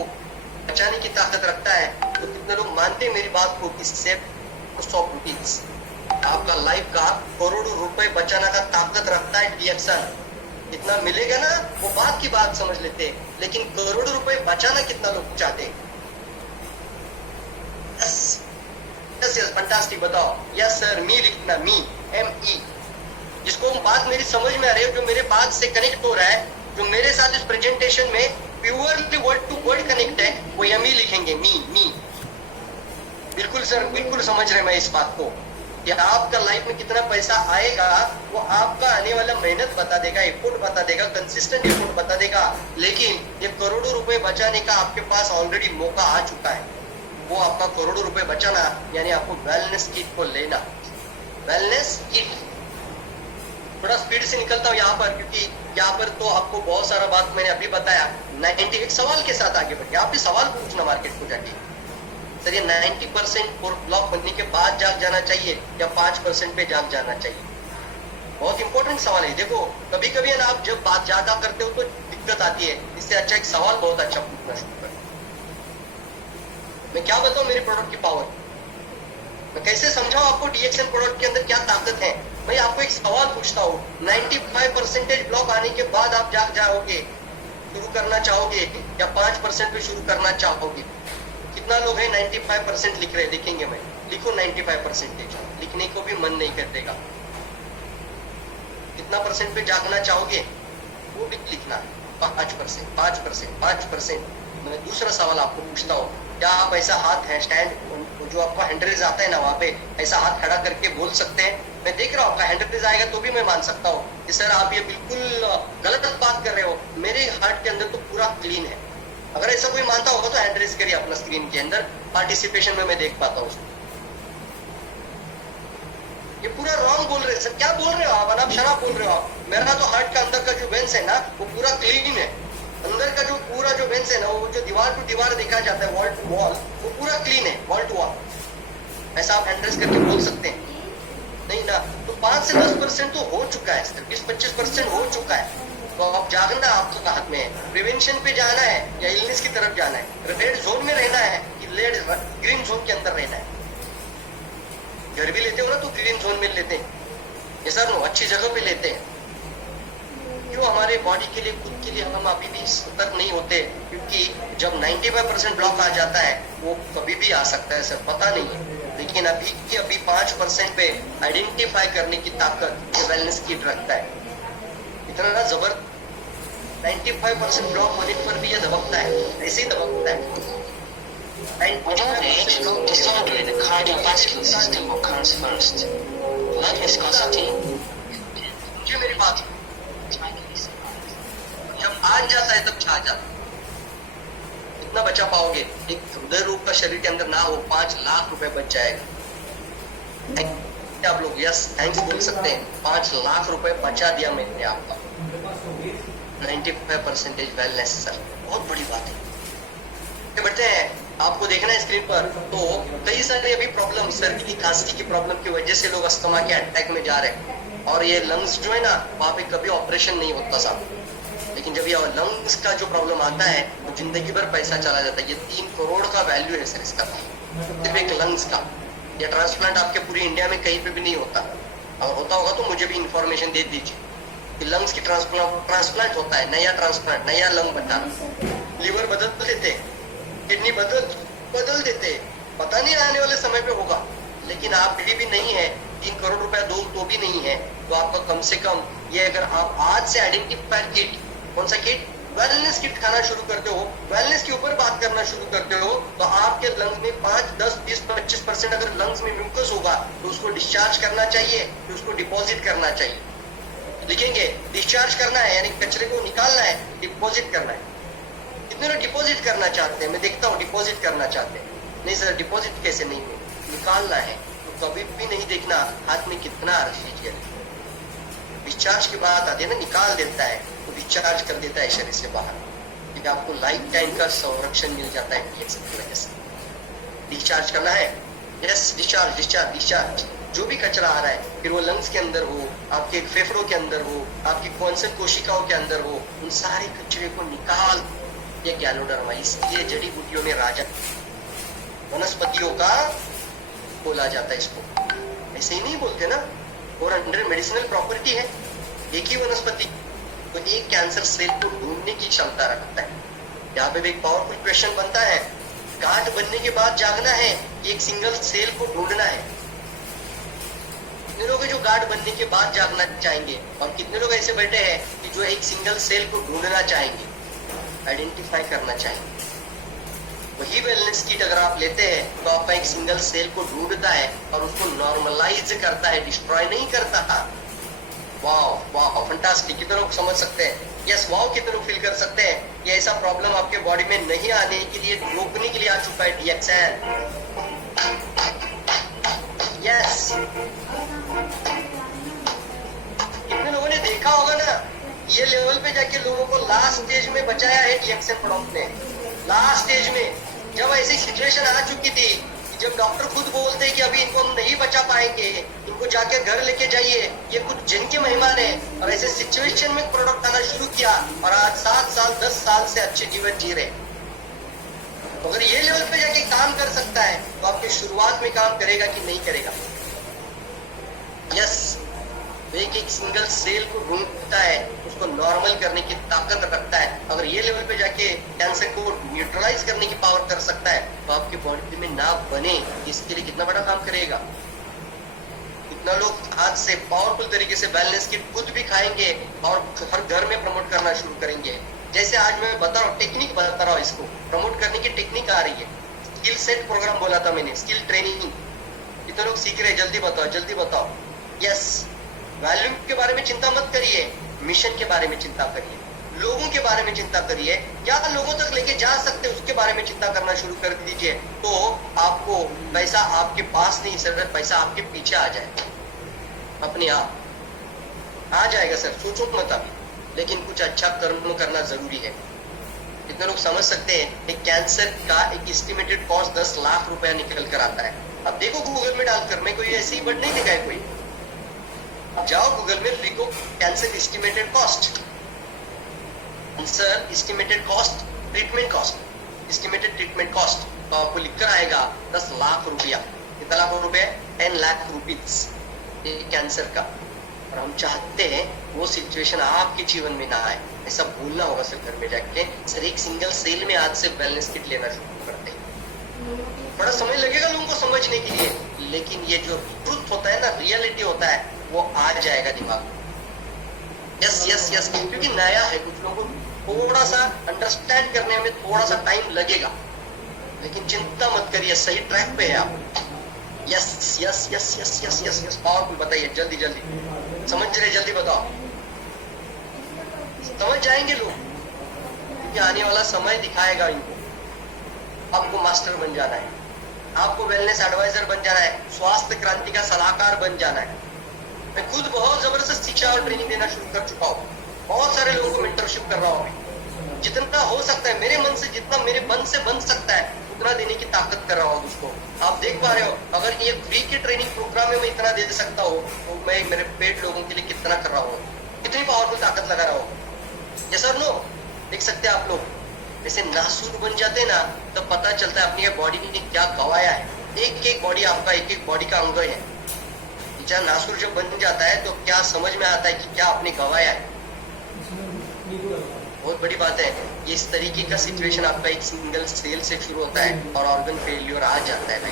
बचाने की ताकत रखता है। तो कितने लोग मानते हैं मेरी बात को कि सेव ऑफ रुपीज आपका लाइफ का करोड़ों रुपए बचाने का ताकत रखता है डिएक्शन। कितना मिलेगा ना वो बात की बात समझ लेते हैं, लेकिन करोड़ों रुपए बचाना कितना लोग चाहते हैं? Yes yes yes, fantastic. बताओ। यस सर, मी लिखना, मी, ME। जिसको बात मेरी समझ में आ रही है, जो मेरे बात से कनेक्ट हो रहा है, जो मेरे साथ इस प्रेजेंटेशन में purely word to word connect है, वो ME लिखेंगे, मी। बिल्कुल सर, बिल्कुल समझ रहे मैं इस बात को कि आपका लाइफ में कितना पैसा आएगा वो आपका आने वाला मेहनत बता देगा, एफर्ट बता देगा, कंसिस्टेंट एफर्ट बता देगा। लेकिन ये करोड़ों रुपए बचाने का आपके पास ऑलरेडी मौका आ चुका है। वो आपका करोड़ों रुपए बचाना यानी आपको वेलनेस किट को लेना। Wellness kit. थोड़ा स्पीड से निकलता हूँ यहाँ पर, क्योंकि यहाँ पर तो आपको बहुत सारा बात मैंने अभी बताया। 91 सवाल के साथ आगे बढ़िए। आप भी सवाल पूछना मार्केट को जाके, सर ये 90% ब्लॉक बनने के बाद जाग जाना चाहिए या 5% पे जाग जाना चाहिए? बहुत इंपॉर्टेंट सवाल है। देखो कभी कभी ना आप जब बात ज्यादा करते हो तो दिक्कत आती है, इससे अच्छा एक सवाल बहुत अच्छा पूछना शुरू कर। मैं क्या बताऊं मेरे प्रोडक्ट की पावर, मैं कैसे समझाऊं आपको डीएक्सएन प्रोडक्ट के अंदर क्या ताकत है। मैं आपको एक सवाल पूछता हूँ, 95% ब्लॉक आने के बाद आप जाग जाओगे, शुरू करना चाहोगे या 5% पे शुरू करना चाहोगे? कितना लोग हैं 95% लिख रहे हैं? लिखेंगे मैं, लिखो 95%, लिखने को भी मन नहीं करतेगा। कितना परसेंट पे जागना चाहोगे वो भी लिखना, 5%, 5%, 5%। मैं दूसरा सवाल आपको पूछता हूँ, क्या आप ऐसा हाथ है स्टैंड जो आपका हैंडरेज आता है ना वहां पे ऐसा हाथ खड़ा करके बोल सकते हैं? मैं देख रहा हूँ आपका हैंडरेज आएगा तो भी मैं मान सकता हूँ कि सर आप ये बिल्कुल गलत बात कर रहे हो, मेरे हार्ट के अंदर तो पूरा क्लीन है। अगर ऐसा कोई मानता होगा तो हैंडरेज करिए अपना स्क्रीन के अंदर, पार्टिसिपेशन में मैं देख पाता हूँ। ये पूरा रॉन्ग बोल रहे हैं सर, क्या बोल रहे हो आप? अनाप शराब बोल रहे हो आप। मेरा तो हार्ट का अंदर का जो वेंस है ना वो पूरा क्लीन है, अंदर का जो पूरा जो वेंस है ना वो जो दीवार टू दीवार देखा जाता है, वॉल टू वॉल, वो पूरा क्लीन है, वॉल टू वॉल। ऐसा आप हैंडरेज करके बोल सकते हैं? नहीं ना। तो 5 से 10% तो हो चुका है सर, 20-25% हो चुका है। तो अब जागना आपके हाथ में है, प्रिवेंशन पे जाना है या इलनेस की तरफ जाना है, रेड जोन में रहना है कि ग्रीन जोन के अंदर रहना है। घर भी लेते हो ना तो ग्रीन जोन में लेते हैं, ये सर नो अच्छी जगह पे लेते हैं। क्यों? हमारे बॉडी के लिए, खुद के लिए हम अभी भी सतर्क नहीं होते, क्योंकि जब 95% ब्लॉक आ जाता है वो कभी भी आ सकता है सर, पता नहीं है। लेकिन अभी 5% पे आइडेंटिफाई करने की ताकत वेलनेस किट रखता है। इतना जबर 95% ब्लॉक होने पर भी ये दबकता है, ऐसे ही दबकता है। Without age, disorder in the cardiovascular system occurs first. Blood viscosity. मुझे मेरी बात, जब आज जाता है तब छा जाता है। कितना बचा पाओगे? एक हृदय रोग का शरीर के अंदर ना हो, 5 लाख रुपए बच जाएगा। आप लोग यस थैंक्स बोल सकते हैं, 5 लाख रुपए बचा दिया मैंने आपका। 95% वेलनेस सर, बहुत बड़ी बात है। बढ़ते हैं, आपको देखना है स्क्रीन पर, तो कई सारे अभी प्रॉब्लम, सर्दी खांसी की प्रॉब्लम की वजह से लोग अस्थमा के अटैक में जा रहे हैं। और ये लंग्स जो है ना वहां पे कभी ऑपरेशन नहीं होता साहब, लेकिन जब ये लंग्स का जो प्रॉब्लम आता है तो जिंदगी भर पैसा चला जाता है। ये 3 करोड़ का वैल्यू है सर इसका, सिर्फ एक लंग्स का। ये ट्रांसप्लांट आपके पूरी इंडिया में कहीं पे भी नहीं होता, अगर होता होगा तो मुझे भी इंफॉर्मेशन दे दीजिए कि लंग्स की ट्रांसप्लांट होता है, नया ट्रांसप्लांट, नया लंग बनता। लिवर बदल देते, किडनी बदल देते, पता नहीं आने वाले समय पे होगा। लेकिन आप भी नहीं है, 3 करोड़ रुपया दो तो भी नहीं है, तो आपका कम से कम ये, अगर आप आज से आइडेंटिफाई किट, कौन सा किट? वेलनेस किट खाना शुरू करते हो, वेलनेस के ऊपर बात करना शुरू करते हो, तो आपके लंग्स में 5, 10, 20, 25% अगर लंग्स में म्यूकस होगा तो उसको डिस्चार्ज करना चाहिए, तो उसको डिपॉजिट करना चाहिए। लिखेंगे डिस्चार्ज करना है यानी कचरे को निकालना है, डिपॉजिट करना है। कितने लोग डिपॉजिट करना चाहते हैं? मैं देखता हूँ डिपॉजिट करना चाहते हैं। नहीं सर डिपॉजिट कैसे नहीं हो, निकालना है। तो कभी भी नहीं देखना हाथ में कितना आरसीजी है। डिस्चार्ज की बात आती है ना, निकाल देता है तो डिस्चार्ज कर देता है शरीर से बाहर, क्योंकि आपको लाइफ टाइम का संरक्षण मिल जाता है डीएक्सएन की वजह से। डिस्चार्ज करना है, यस डिस्चार्ज डिस्चार्ज डिस्चार्ज। जो भी कचरा आ रहा है, फिर वो लंग्स के अंदर हो, आपके फेफड़ों के अंदर हो, आपकी कौनसल कोशिकाओं के अंदर हो, उन सारे कचरे को निकाल। ये गैलोडर्मा, इसलिए जड़ी बूटियों में राजा, वनस्पतियों का बोला जाता है इसको, ऐसे ही नहीं बोलते ना। और अंडर मेडिसिनल प्रॉपर्टी है, एक ही वनस्पति तो एक कैंसर सेल को ढूंढने की क्षमता रखता है। यहाँ पे भी एक पावरफुल क्वेश्चन बनता है, गांठ बनने के बाद जागना है, एक सिंगल सेल को ढूंढना है। कितने लोग हैं जो गांठ बनने के बाद जागना चाहेंगे, और कितने लोग ऐसे बैठे हैं कि जो एक सिंगल सेल को ढूंढना चाहेंगे, आइडेंटिफाई करना चाहेंगे। वही वेलनेस किट अगर आप लेते हैं तो आपका एक सिंगल सेल को ढूंढता है और उसको नॉर्मलाइज करता है, डिस्ट्रॉय नहीं करता। वाओ वाओ फंटास्टिक, कितने लोग समझ सकते हैं? यस वाओ, कितने लोग फील कर सकते हैं कि ऐसा प्रॉब्लम आपके बॉडी में नहीं आने के लिए, रोकने के लिए आ चुका है डीएक्सएन। यस, कितने लोगों ने देखा होगा ना, ये लेवल पे जाके लोगों को लास्ट स्टेज में बचाया है डीएक्सएन प्रोडक्ट ने। लास्ट स्टेज में जब ऐसी सिचुएशन आ चुकी थी, जब डॉक्टर खुद बोलते हैं कि अभी इनको हम नहीं बचा पाएंगे, इनको जाके घर लेके जाइए, ये कुछ जिनके मेहमान है, और ऐसे सिचुएशन में प्रोडक्ट आना शुरू किया और आज 7 साल 10 साल से अच्छे जीवन जी रहे। तो अगर ये लेवल पे जाके काम कर सकता है तो आपकी शुरुआत में काम करेगा कि नहीं करेगा? यस, एक एक सिंगल सेल को ढूंढता है, उसको नॉर्मल करने की ताकत रखता है। अगर ये लेवल पे जाके कैंसर को न्यूट्रलाइज करने की पावर कर सकता है तो आपके बॉडी में ना बने, इसके लिए कितना बड़ा काम करेगा। कितना लोग आज से पावरफुल तरीके से वेलनेस किट खुद भी खाएंगे और हर घर में प्रमोट करना शुरू करेंगे। जैसे आज मैं बता रहा हूँ, टेक्निक बता रहा हूँ, इसको प्रमोट करने की टेक्निक आ रही है। स्किल सेट प्रोग्राम बोला था मैंने, स्किल ट्रेनिंग। कितने लोग सीख रहे हैं? जल्दी बताओ, जल्दी बताओ। यस, वैल्यू के बारे में चिंता मत करिए, मिशन के बारे में चिंता करिए, लोगों के बारे में चिंता करिए, क्या लोगों तक लेके जा सकते हैं उसके बारे में चिंता करना शुरू कर दीजिए। तो आपको पैसा आपके पास नहीं सर, पैसा आपके पीछे आ जाएगा, अपने आप आ जाएगा सर, सोचो मत अभी। लेकिन कुछ अच्छा कर्म करना जरूरी है। कितने लोग समझ सकते हैं कि कैंसर का एक एस्टिमेटेड कॉस्ट 10 लाख रुपया निकल कर आता है। अब देखो गूगल में डालकर, मैं कोई ऐसे ही वर्ड नहीं देखा है कोई, जाओ गूगल में लिखो cancer estimated cost, cancer estimated cost, treatment cost, estimated treatment cost, तो आपको लिखकर आएगा 10 लाख रुपया। कितना लाख रुपए? 10 लाख रुपीज कैंसर का। और हम चाहते हैं वो सिचुएशन आपके जीवन में ना आए। ऐसा बोलना होगा सर घर में जाके, सर एक सिंगल सेल में आज से वेलनेस किट लेना शुरू करते हैं। बड़ा समय लगेगा लोगों को समझने के लिए, लेकिन ये जो ट्रुथ होता है ना, रियलिटी होता है, वो आ जाएगा दिमाग में। यस यस यस, क्योंकि नया है, कुछ लोगों को थोड़ा सा अंडरस्टैंड करने में थोड़ा सा टाइम लगेगा, लेकिन चिंता मत करिए, सही ट्रैक पे है आप। Yes yes yes yes yes yes yes, powerful. बताइए जल्दी जल्दी, समझ रहे? जल्दी बताओ, समझ जाएंगे लोग, क्योंकि आने वाला समय दिखाएगा इनको। आपको मास्टर बन जाना है, आपको वेलनेस एडवाइजर बन जाना है, स्वास्थ्य क्रांति का सलाहकार बन जाना है। मैं खुद बहुत जबरदस्त शिक्षा और ट्रेनिंग देना शुरू कर चुका हूँ, बहुत सारे लोगों को मेंटरशिप कर रहा हूँ। जितना हो सकता है मेरे मन से, जितना मेरे मन से बन सकता है, उतना देने की ताकत कर रहा हूँ उसको। आप देख पा रहे हो, अगर ये फ्री के ट्रेनिंग प्रोग्राम में मैं इतना दे सकता हूँ, तो मैं मेरे पेड लोगों के लिए कितना कर रहा हूँ, कितनी पावरफुल ताकत लगा रहा हूँ। ये सर नो देख सकते हैं आप लोग, जैसे नासूर बन जाते हैं ना, तो पता चलता है अपनी बॉडी ने क्या गवाया है। एक एक बॉडी आपका, एक एक बॉडी का अंग है। जब नासूर जब बन जाता है तो क्या समझ में आता है कि क्या आपने गवाया है। बहुत बड़ी बात है। इस तरीके का सिचुएशन आपका एक सिंगल सेल से शुरू होता है और ऑर्गन फेलियर आ जाता है भाई।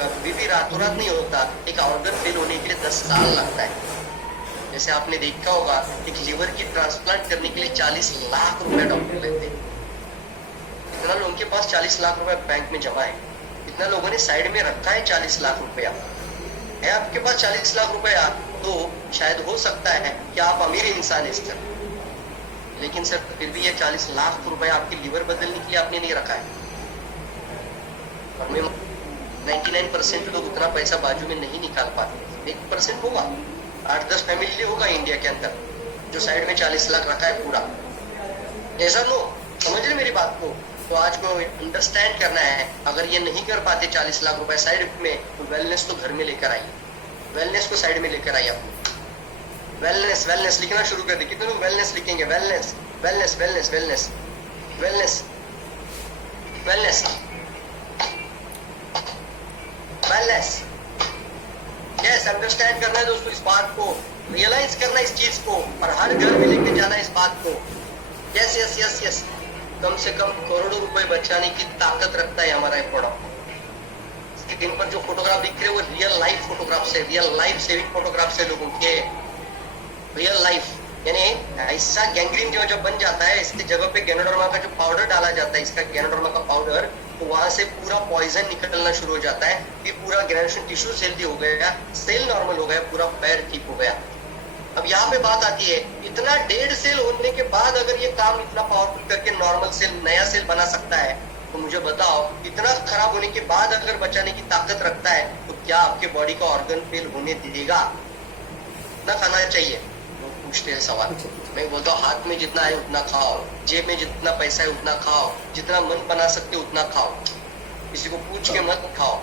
कभी भी रातों रात नहीं होता, एक ऑर्गन फेल होने के लिए 10 साल लगता है। जैसे आपने देखा होगा, एक लिवर की ट्रांसप्लांट करने के लिए 40 लाख रुपए डॉक्टर लेते हैं। इतना लोगों के पास 40 लाख रुपए बैंक में जमा है, इतना लोगों ने साइड में रखा है 40 लाख रुपया है। आपके पास 40 लाख रुपया तो शायद हो सकता है कि आप अमीर इंसान इस तरह, लेकिन सर फिर भी ये 40 लाख रुपया आपकी लिवर बदलने के लिए आपने नहीं रखा है। और मैं 99% लोग उतना पैसा बाजू में नहीं निकाल पाते। 1% होगा, 8-10 फैमिली होगा इंडिया के अंदर जो साइड में 40 लाख रखा है पूरा। ऐसा लो, समझ रहे मेरी बात को? तो आज को अंडरस्टैंड करना है। अगर ये नहीं कर पाते 40 लाख रुपए साइड में, तो वेलनेस तो घर में लेकर आइए, वेलनेस को साइड में लेकर आइए। आप वेलनेस वेलनेस लिखना शुरू कर दे। कितने लोग वेलनेस लिखेंगे? Wellness wellness wellness wellness wellness wellness wellness. Yes, understand करना है दोस्तों, इस बात को रियलाइज करना, इस चीज को, और हर घर में लेके जाना इस बात को। यस यस यस यस, कम से कम करोड़ों रुपए बचाने की ताकत रखता है हमारा ये प्रोडक्ट। इसके इन पर जो फोटोग्राफ दिख रहे हैं वो रियल लाइफ फोटोग्राफ से, रियल लाइफ सेविंग फोटोग्राफ से लोगों के, रियल लाइफ। यानी ऐसा गैंग्रीन जो जब बन जाता है, इसकी जगह पे गैनोडर्मा का जो पाउडर डाला जाता है, इसका गैनोडर्मा का पाउडर, तो वहां से पूरा पॉइजन निकलना शुरू हो जाता है। फिर पूरा ग्रेनुलेशन टिश्यू हेल्दी हो गया, सेल नॉर्मल हो गया, पूरा पैर ठीक हो गया। अब यहाँ पे बात आती है, इतना 1.5 सेल होने के बाद अगर ये काम इतना पावरफुल करके नॉर्मल सेल, नया सेल बना सकता है, तो मुझे बताओ, इतना खराब होने के बाद अगर बचाने की ताकत रखता है, तो क्या आपके बॉडी का ऑर्गन फेल होने देगा? ना खाना चाहिए? पूछते हैं सवाल। मैं बोलता हूँ, हाथ में जितना है उतना खाओ, जेब में जितना पैसा है उतना खाओ, जितना मन बना सकते उतना खाओ। किसी को पूछ के मत खाओ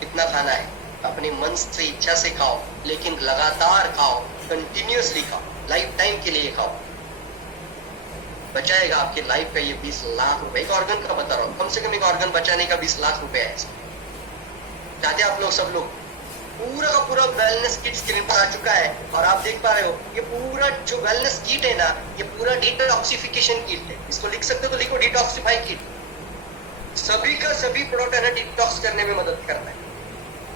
कितना खाना है, अपने मन से इच्छा से खाओ, लेकिन लगातार खाओ, कंटिन्यूअसली खाओ, लाइफ टाइम के लिए खाओ। बचाएगा आपके लाइफ का ये 20 लाख रुपए। एक ऑर्गन का बता रहा हूँ, कम से कम एक ऑर्गन बचाने का 20 लाख रुपए है। चाहते आप लोग, सब लोग, पूरा का पूरा वेलनेस किट स्क्रीन पर आ चुका है और आप देख पा रहे हो ये पूरा जो वेलनेस किट है ना, ये पूरा डिटॉक्सिफिकेशन किट है। इसको लिख सकते हो तो लिखो डिटॉक्सिफाई किट। सभी का सभी प्रोडक्ट है ना डिटॉक्स करने में मदद करता है।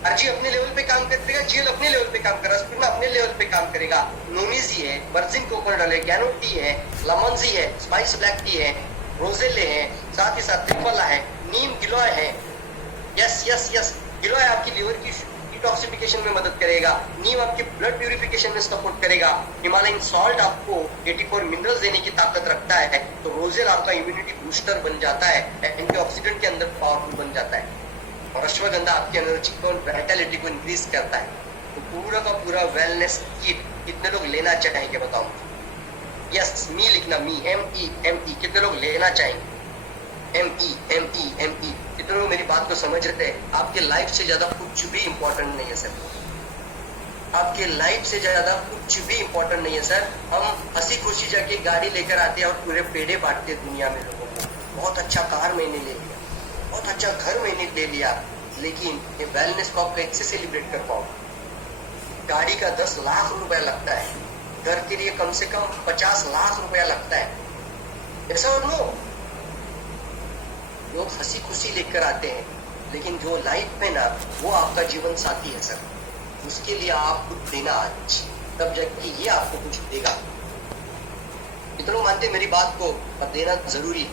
आरजी अपने लेवल पे काम करेगा, जीएल अपने लेवल पे काम करेगा, स्पिन अपने लेवल पे काम करेगा। नोनीजी है, वर्जिन कोकोनट ऑयल है, गैनो टी है, लेमन जी है, स्पाइस ब्लैक टी है, रोजेले है, साथ ही साथ त्रिफला है, नीम गिलोय है। यस यस यस, गिलोय आपकी लिवर की डिटॉक्सिफिकेशन में मदद करेगा, नीम आपके ब्लड प्यूरिफिकेशन में सपोर्ट करेगा, हिमालयन सॉल्ट आपको 84 मिनरल्स देने की ताकत रखता है, तो रोजेल आपका इम्यूनिटी बूस्टर बन जाता है, एंटीऑक्सीडेंट के अंदर पावरफुल बन जाता है, और अश्वगंधा आपकी एनर्जी को, वाइटैलिटी को इंक्रीज करता है। तो पूरा का पूरा वेलनेस किट कितने लोग लेना चाहेंगे बताओ? यस, मी लिखना, मी, M-E कितने लोग लेना चाहेंगे? M-E कितने लोग मेरी बात को समझ रहे हैं? आपके लाइफ से ज्यादा कुछ भी इंपॉर्टेंट नहीं है सर, आपके लाइफ से ज्यादा कुछ भी इंपॉर्टेंट नहीं है सर। हम हंसी खुशी जाके गाड़ी लेकर आते हैं और पूरे पेड़े बांटते हैं दुनिया में लोगों को। बहुत अच्छा कार मैंने ले लिया, बहुत अच्छा घर मैंने ले लिया, लेकिन ये वेलनेस को आप कैसे सेलिब्रेट कर पाओ? गाड़ी का 10 लाख रुपया लगता है, घर के लिए कम से कम 50 लाख रुपया लगता है, ऐसा और नो। लोग हंसी खुशी लेकर आते हैं, लेकिन जो लाइफ में ना, वो आपका जीवन साथी है सर, उसके लिए आप कुछ देना आज, तब जाके ये आपको कुछ देगा। इतने लोग मानते मेरी बात को, और देना जरूरी है।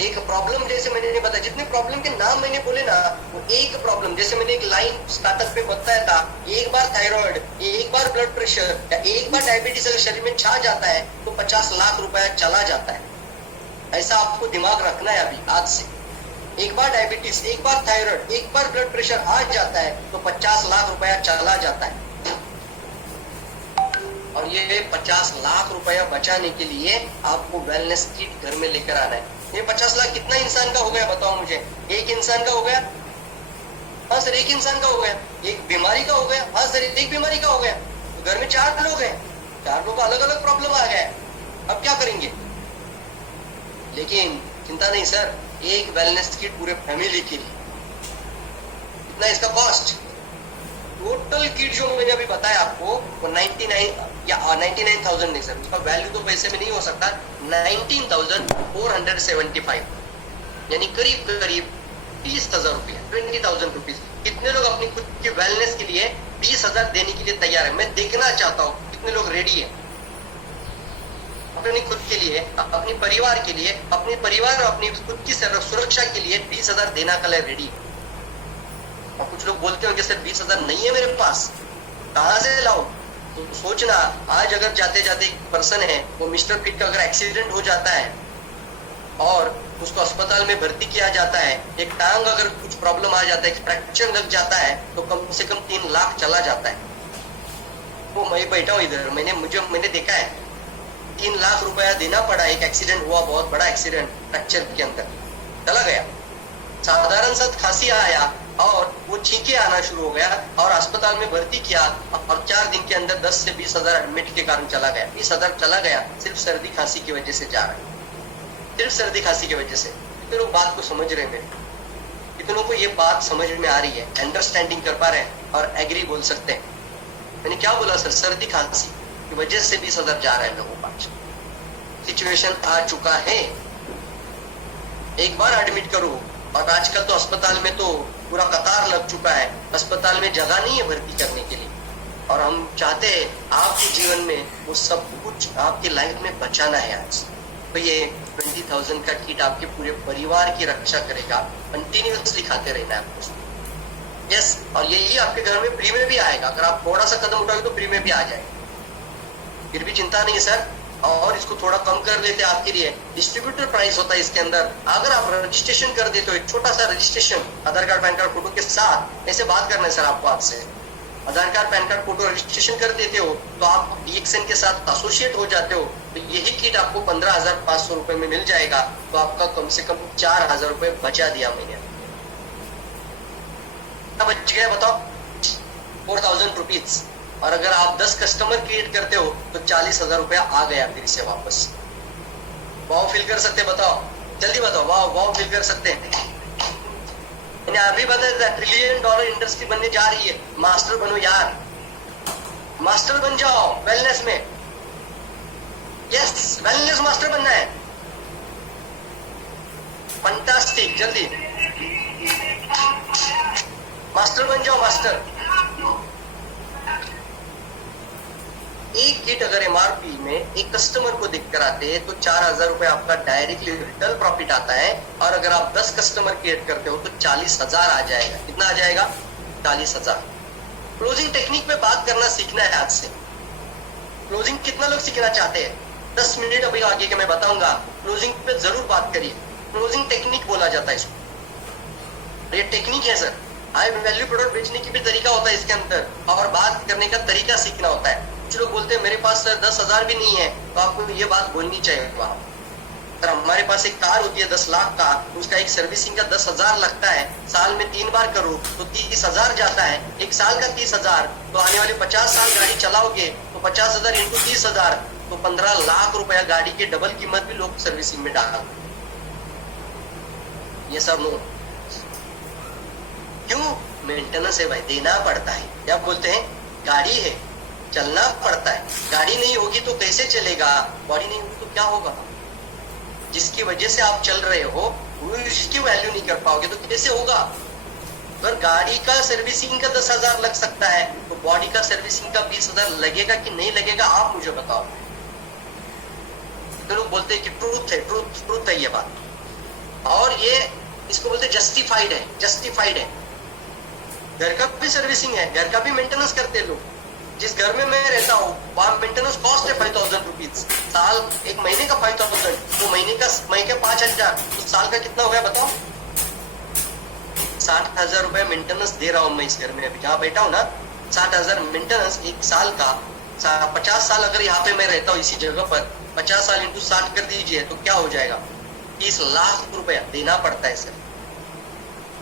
एक प्रॉब्लम, जैसे मैंने नहीं बताया, जितने प्रॉब्लम के नाम मैंने बोले ना, वो एक प्रॉब्लम, जैसे मैंने एक लाइन स्टार्टअप पे बताया था, एक बार थायराइड, एक बार ब्लड प्रेशर या एक बार डायबिटीज अगर शरीर में छा जाता है तो 50 लाख रुपया चला जाता है। ऐसा आपको दिमाग रखना है अभी, आज से। एक बार डायबिटीज, एक बार थायराइड, एक बार ब्लड प्रेशर आ जाता है तो 50 लाख रुपया चला जाता है। और ये 50 लाख रुपया बचाने के लिए आपको वेलनेस किट घर में लेकर आना है। ये 50 लाख कितना इंसान का हो गया बताओ मुझे? एक इंसान का हो गया? हाँ सर, एक इंसान का हो गया। एक बीमारी का हो गया? हाँ सर, एक बीमारी का हो गया। तो घर में 4 लोग हैं, 4 लोग का अलग अलग प्रॉब्लम आ गया, अब क्या करेंगे? लेकिन चिंता नहीं सर, एक वेलनेस किट पूरे फैमिली के लिए। कितना इसका कॉस्ट? टोटल किट जो मैंने अभी बताया आपको, वो 99,000 नहीं सर, उसका वैल्यू तो पैसे में नहीं हो सकता, 19,475, यानी करीब करीब 30,000 रुपया, 20,000 रुपीज। कितने लोग अपनी खुद की वेलनेस के लिए 20,000 देने के लिए तैयार है? मैं देखना चाहता हूँ कितने लोग रेडी है अपनी खुद के लिए, अपनी परिवार के लिए, अपने परिवार और अपनी खुद की सुरक्षा के लिए 20,000 देना के लिए रेडी है। और कुछ लोग बोलते हो कि सर 20,000 नहीं है मेरे पास, कहां से लाऊं? तो सोचना, आज अगर जाते जाते एक पर्सन है, वो मिस्टर फिट का अगर एक्सीडेंट हो जाता है और उसको अस्पताल में भर्ती किया जाता है, एक टांग अगर कुछ प्रॉब्लम आ जाता है, एक फ्रैक्चर लग जाता है, तो कम से कम 3 लाख चला जाता है। वो मैं बैठा हूँ इधर, मैंने देखा है, 3 लाख रुपया देना पड़ा। एक एक्सीडेंट हुआ, बहुत बड़ा एक्सीडेंट, फ्रैक्चर के अंदर चला गया। साधारण सा खांसी आया और वो छींके आना शुरू हो गया और अस्पताल में भर्ती किया, और 4 दिन के अंदर 10 से 20,000 एडमिट के कारण चला गया। 20,000 चला गया, सिर्फ सर्दी खांसी की वजह से जा रहा है, सिर्फ सर्दी खांसी की वजह से। कितने लोग बात को समझ रहे हैं? कितनों को ये बात समझ में आ रही है, अंडरस्टैंडिंग कर पा रहे हैं और एग्री बोल सकते हैं? मैंने क्या बोला सर? सर्दी खांसी की वजह से 20,000 जा रहा है लोगों का। सिचुएशन आ चुका है, एक बार एडमिट करो, और आजकल तो अस्पताल में तो पूरा कतार लग चुका है, अस्पताल में जगह नहीं है भर्ती करने के लिए। और हम चाहते हैं आपके जीवन में वो सब कुछ आपके लाइफ में बचाना है आज। तो ये 20,000 का किट आपके पूरे परिवार की रक्षा करेगा। कंटिन्यूअसली खाते रहना है आपको। यस, और यही आपके घर में फ्री में भी आएगा। अगर आप थोड़ा सा कदम उठाओगे तो फ्री में भी आ जाएगा, फिर भी चिंता नहीं है सर। और इसको थोड़ा कम कर लेते हैं आपके लिए, डिस्ट्रीब्यूटर प्राइस होता है इसके अंदर। अगर आप रजिस्ट्रेशन कर देते हो, एक छोटा सा registration, Aadhaar card PAN card photo के साथ, ऐसे बात करना है सर आपको आपसे, Aadhaar card PAN card photo registration कर देते हो तो आप DXN के साथ एसोसिएट हो जाते हो, तो यही किट आपको 15,500 रुपए में मिल जाएगा। तो आपका कम से कम 4,000 रुपए बचा दिया मैंने। बच गया बताओ 4,000 रुपीज। और अगर आप 10 कस्टमर क्रिएट करते हो तो 40,000 रुपया आ गया फिर से वापस। वाव फील कर सकते बताओ, जल्दी बताओ, वाव वाव फील कर सकते हैं? अभी बता $1 ट्रिलियन इंडस्ट्री बनने जा रही है। मास्टर बनो यार, मास्टर बन जाओ वेलनेस में। यस, वेलनेस मास्टर बनना है। फंटास्टिक, जल्दी मास्टर बन जाओ, मास्टर। एक किट अगर एमआरपी में एक कस्टमर को दिख कर आते हैं तो 4,000 रुपए आपका डायरेक्टली रिटर्न प्रॉफिट आता है। और अगर आप 10 कस्टमर क्रिएट करते हो तो 40,000 आ जाएगा। कितना आ जाएगा? 40,000। क्लोजिंग टेक्निक पे बात करना सीखना है आज से। क्लोजिंग कितना लोग सीखना चाहते हैं? 10 मिनट अभी आगे के मैं बताऊंगा। क्लोजिंग पे जरूर बात करिए। क्लोजिंग टेक्निक बोला जाता है इसको। ये टेक्निक है सर। हाई वैल्यू प्रोडक्ट बेचने की भी तरीका होता है इसके अंदर, और बात करने का तरीका सीखना होता है। कुछ लोग बोलते हैं मेरे पास सर 10,000 भी नहीं है, तो आपको ये बात बोलनी चाहिए वहां सर हमारे पास एक कार होती है 10 लाख का, उसका एक सर्विसिंग का 10,000 लगता है। साल में 3 बार करो तो 30,000 जाता है। एक साल का 30,000, तो आने वाले 50 साल गाड़ी चलाओगे तो 50,000 इंटू 30,000 तो 15 लाख रुपया गाड़ी के डबल कीमत भी लोग सर्विसिंग में डाल। ये सब नो, क्यों? मेंटेनेंस है भाई, देना पड़ता है। क्या बोलते हैं? गाड़ी है, चलना पड़ता है। गाड़ी नहीं होगी तो कैसे चलेगा? बॉडी नहीं होगी तो क्या होगा? जिसकी वजह से आप चल रहे हो उसकी वैल्यू नहीं कर पाओगे तो कैसे होगा? अगर गाड़ी का सर्विसिंग का 10,000 लग सकता है तो बॉडी का सर्विसिंग का 20,000 लगेगा कि नहीं लगेगा? आप मुझे बताओ। तो लोग बोलते हैं कि ट्रूथ है, ट्रूथ है ये बात। और ये इसको बोलते हैं जस्टिफाइड है, जस्टिफाइड है। घर का भी सर्विसिंग है, घर का भी मेंटेनेंस करते हैं लोग। जिस घर में मैं रहता हूँ वहां मेंटेनेंस कॉस्ट है 5,000 रुपीज साल। एक महीने का 5,000, तो महीने का 5,000, तो साल का कितना हो गया बताओ? 60,000 रुपए मेंटेनेंस दे रहा हूँ मैं इस घर में। अभी जहाँ बैठा हूँ ना, 60,000 मेंटेनेंस एक साल का। 50 साल अगर यहाँ पे मैं रहता हूँ इसी जगह पर, 50 साल इंटू 60 कर दीजिए तो क्या हो जाएगा? 30 लाख रुपया देना पड़ता है सर।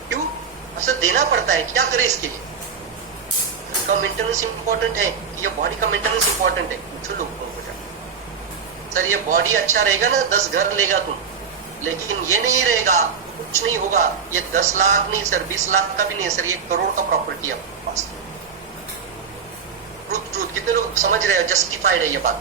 क्यों सर देना पड़ता है? क्या करे इसके लिए? का मेंटेनेंस इंपॉर्टेंट है कि ये बॉडी का मेंटेनेंस इंपॉर्टेंट है? पूछो लोगों को सर ये बॉडी अच्छा रहेगा ना 10 घर लेगा तुम, लेकिन ये नहीं रहेगा कुछ नहीं होगा। ये 10 लाख नहीं सर, 20 लाख का भी नहीं सर, ये 1 करोड़ का प्रॉपर्टी है आपके पास। ट्रूथ कितने लोग समझ रहे हो? जस्टिफाइड है ये बात।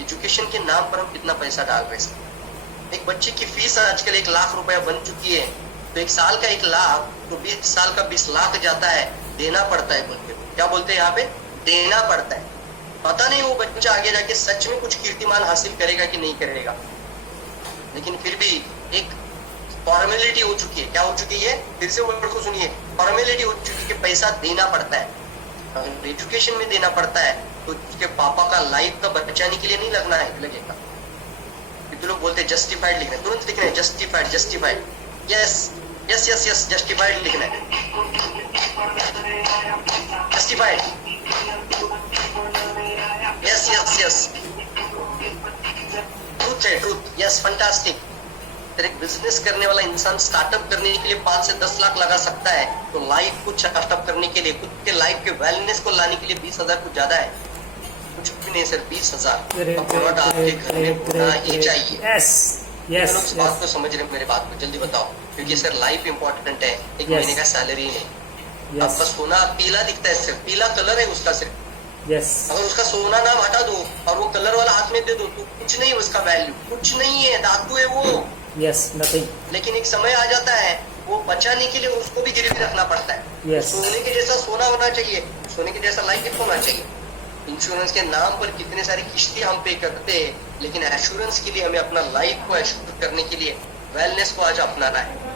एजुकेशन के नाम पर हम कितना पैसा डाल रहे हैं। एक बच्चे की फीस आजकल 1 लाख रुपया बन चुकी है, तो 1 साल का 1 लाख तो 20 साल का 20 लाख जाता है। देना पड़ता है बोलते, क्या बोलते हैं यहाँ पे? देना पड़ता है। पता नहीं वो बच्चा आगे जाके सच में कुछ कीर्तिमान हासिल करेगा कि नहीं करेगा, लेकिन फिर भी एक फॉर्मेलिटी हो चुकी है। क्या हो चुकी है? फिर से वर्ड को सुनिए, फॉर्मेलिटी हो चुकी है कि पैसा देना पड़ता है। अगर एजुकेशन में देना पड़ता है तो उसके पापा का लाइफ का बचाने के लिए नहीं लगना है, लगेगा। तो लोग बोलते हैं जस्टिफाइड लिखना है, तुरंत लिखना है justified, justified. Yes yes yes yes, justified लिखना है, justified. Yes yes yes, truth है, ट्रूथ। Yes, fantastic. एक बिजनेस करने वाला इंसान स्टार्टअप करने के लिए 5 से 10 लाख लगा सकता है, तो लाइफ को स्टार्टअप करने के लिए, खुद के लाइफ के वेलनेस को लाने के लिए 20,000 कुछ ज्यादा है? कुछ भी नहीं सर, 20,000 प्रोडक्ट आपके घर में होना ही चाहिए। यस यस, लोग बात को समझ रहे हैं मेरे बात को? जल्दी बताओ, क्योंकि सर लाइफ इंपॉर्टेंट है, एक महीने का सैलरी नहीं। आपका सोना पीला दिखता है सर, पीला कलर है उसका सिर्फ। यस, अगर उसका सोना नाम हटा दो और वो कलर वाला हाथ में दे दो तो कुछ नहीं, उसका वैल्यू कुछ नहीं है, धातु है वो। Yes, nothing. लेकिन एक समय आ जाता है वो बचाने के लिए उसको भी गिरवी रखना पड़ता है। Yes. सोने के जैसा सोना होना चाहिए, सोने के जैसा लाइफ होना चाहिए। इंश्योरेंस के नाम पर कितने सारी किस्तें हम पे करते हैं, लेकिन एश्योरेंस के लिए हमें अपना लाइफ को एश्योर करने के लिए वेलनेस को आज अपनाना है।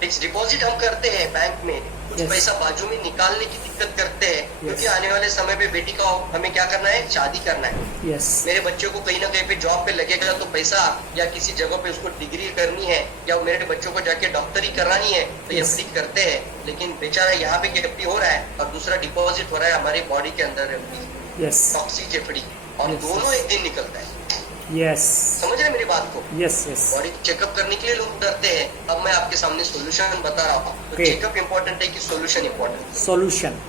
फिक्स डिपॉजिट हम करते हैं बैंक में, कुछ Yes. पैसा बाजू में निकालने की दिक्कत करते हैं, क्योंकि आने वाले समय पे बेटी का हमें क्या करना है? शादी करना है। यस, मेरे बच्चों को कहीं ना कहीं पे जॉब पे लगेगा तो पैसा, या किसी जगह पे उसको डिग्री करनी है, या मेरे बच्चों को जाके डॉक्टरी करानी है, तो Yes. एफडी करते हैं। लेकिन बेचारा यहाँ पे एफडी हो रहा है और दूसरा डिपॉजिट हो रहा है हमारी बॉडी के अंदर एफडी, यस, टॉक्सिक एफडी, और Yes. दोनों एक दिन निकलता है। यस समझ रहे हैं मेरी बात को? यस यस बॉडी चेकअप करने के लिए लोग डरते हैं। अब मैं आपके सामने सॉल्यूशन बता रहा हूँ। तो Okay. चेकअप इंपॉर्टेंट है कि सॉल्यूशन इंपॉर्टेंट? सॉल्यूशन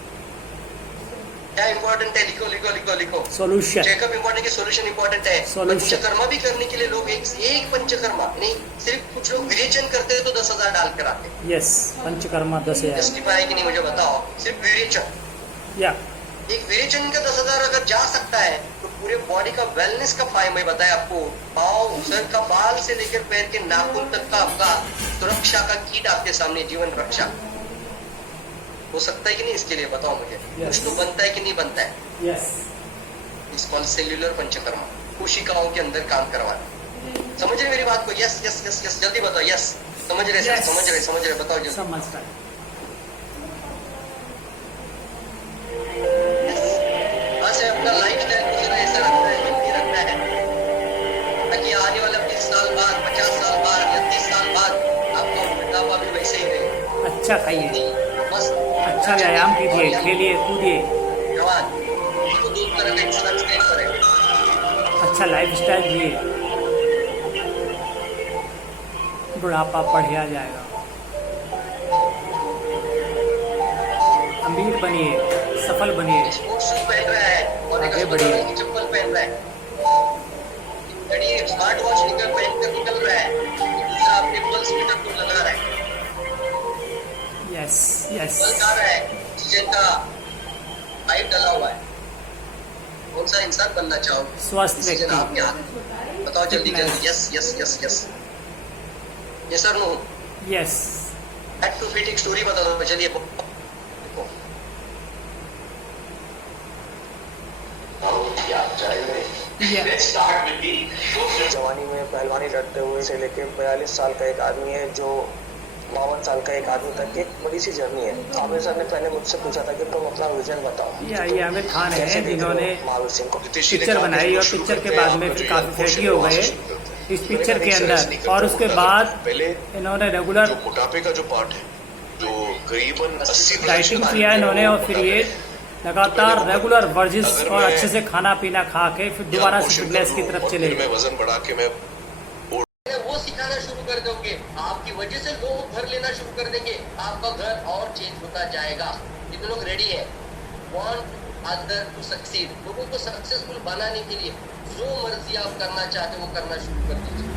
क्या इंपॉर्टेंट है? लिखो लिखो लिखो लिखो। सॉल्यूशन चेकअप इंपॉर्टेंट है कि सॉल्यूशन इंपॉर्टेंट है? Solution. पंचकर्मा भी करने के लिए लोग एक पंचकर्मा नहीं, सिर्फ कुछ लोग विरेचन करते हैं तो 10,000 डाल कर आते हैं। यस पंचकर्मा 10,000 जस्टिफाई है कि नहीं मुझे बताओ? सिर्फ विरेचन, या एक विरेचन का 10,000 अगर जा सकता है तो पूरे बॉडी का वेलनेस का फायदा मैं बताया आपको। पाँव सर का बाल से लेकर पैर के नाखून तक का आपका सुरक्षा का कीट आपके सामने, जीवन रक्षा हो सकता है कि नहीं? इसके लिए बताओ मुझे। Yes. कुछ तो बनता है कि नहीं बनता है? यस इस कॉल सेल्यूलर पंचकर्मा, कोशिकाओं के अंदर काम करवाना। समझ रहे मेरी बात को? यस यस यस यस, जल्दी बताओ। यस समझ रहे सर? Yes. समझ रहे बताओ जल्दी। समझ रहा है। बस है अपना लाइफ स्टाइल कुछ ऐसा रखना है, हेल्दी रखना है, ताकि आने वाले 20 साल बाद, 50 साल बाद या 30 साल बाद आपका बुढ़ापा भी वैसे ही रहे। अच्छा खाइए, बस अच्छा व्यायाम कीजिए, खेलिए कूदिए, जवान इसको 2 तरह का इंसान स्टेट करें। अच्छा लाइफ स्टाइल जिए, बुढ़ापा बढ़िया जाएगा। अमीर बनिए, सफल बनिए, स्पोर्ट्स शूज पहन रहा है और एक आगे अस्पताल बढ़िए। की चप्पल पहन रहा है, घड़ी स्मार्ट वॉच पहन कर निकल रहा है, दूसरा अपने पल्स मीटर को लगा रहा है, यस यस पल्स आ रहा है, ऑक्सीजन का पाइप डला हुआ है। कौन सा इंसान बनना चाहोगे? स्वस्थ डिसीजन व्यक्ति। आपके हाथ में। बताओ जल्दी जल्दी। Yes yes yes yes yes sir no. Yes had to fit एक स्टोरी बता दो। चलिए जवानी में पहलवानी लड़ते हुए से लेके 42 साल का एक आदमी है जो 52 साल का एक आदमी तक की एक बड़ी सी जर्नी है। आमिर सर ने पहले मुझसे पूछा था कि तुम अपना विजन बताओ। ये आमिर खान है कैसे देख रहे हो जिन्होंने महावीर सिंह को? पिक्चर बनाई और पिक्चर के बाद में फिर काफी फैटी हो गए इस पिक्चर के अंदर, और उसके बाद पहले इन्होंने रेगुलर जो मोटापे का जो पार्ट है, जो करीबन 80% डाइटिंग किया इन्होंने, और फिर ये लगातार रेगुलर वर्जिश और अच्छे से खाना पीना खा के फिर दोबारा से फिटनेस की तरफ चले मैं गए। वजन बढ़ा के मैं वो सिखाना शुरू कर दोगे, आपकी वजह से लोग घर लेना शुरू कर देंगे, आपका घर और चेंज होता जाएगा। जितने लोग रेडी है वांट अदर टू सक्सीड, लोगों को सक्सेसफुल बनाने के लिए जो मर्जी आप करना चाहते हो वो करना शुरू कर दीजिए।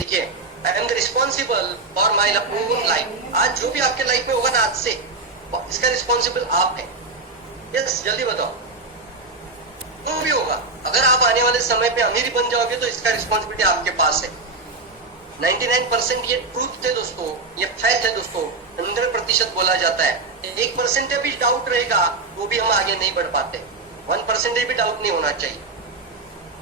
ठीक है, I am the responsible for my own life. आज जो भी आपके लाइफ में होगा ना, आज से इसका रिस्पॉन्सिबल आप है। यस जल्दी बताओ। जो भी होगा, अगर आप आने वाले समय पे अमीर बन जाओगे तो इसका रिस्पॉन्सिबिलिटी आपके पास है। 99% ये ट्रूथ है दोस्तों, ये फैक्ट है दोस्तों। 100% बोला जाता है, 1% भी डाउट रहेगा तो भी हम आगे नहीं बढ़ पाते। 1% भी डाउट नहीं होना चाहिए।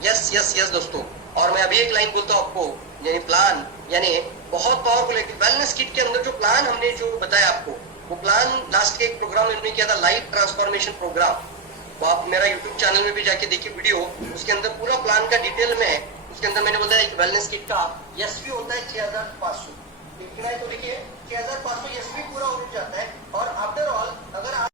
यस यस यस दोस्तों। और मैं अभी एक लाइन बोलता हूँ आपको, यानी प्लान, यानी बहुत पावरफुल है। वेलनेस किट के अंदर जो प्लान हमने जो बताया आपको, वो प्लान लास्ट के एक प्रोग्राम में हमने किया था, लाइफ ट्रांसफॉर्मेशन प्रोग्राम। वो आप मेरा यूट्यूब चैनल में भी जाके देखिए वीडियो, उसके अंदर पूरा प्लान का डिटेल में है। उसके अंदर मैंने बताया एक वेलनेस किट का एसपी होता है 6500। देखना है तो देखिए 6500 एसपी पूरा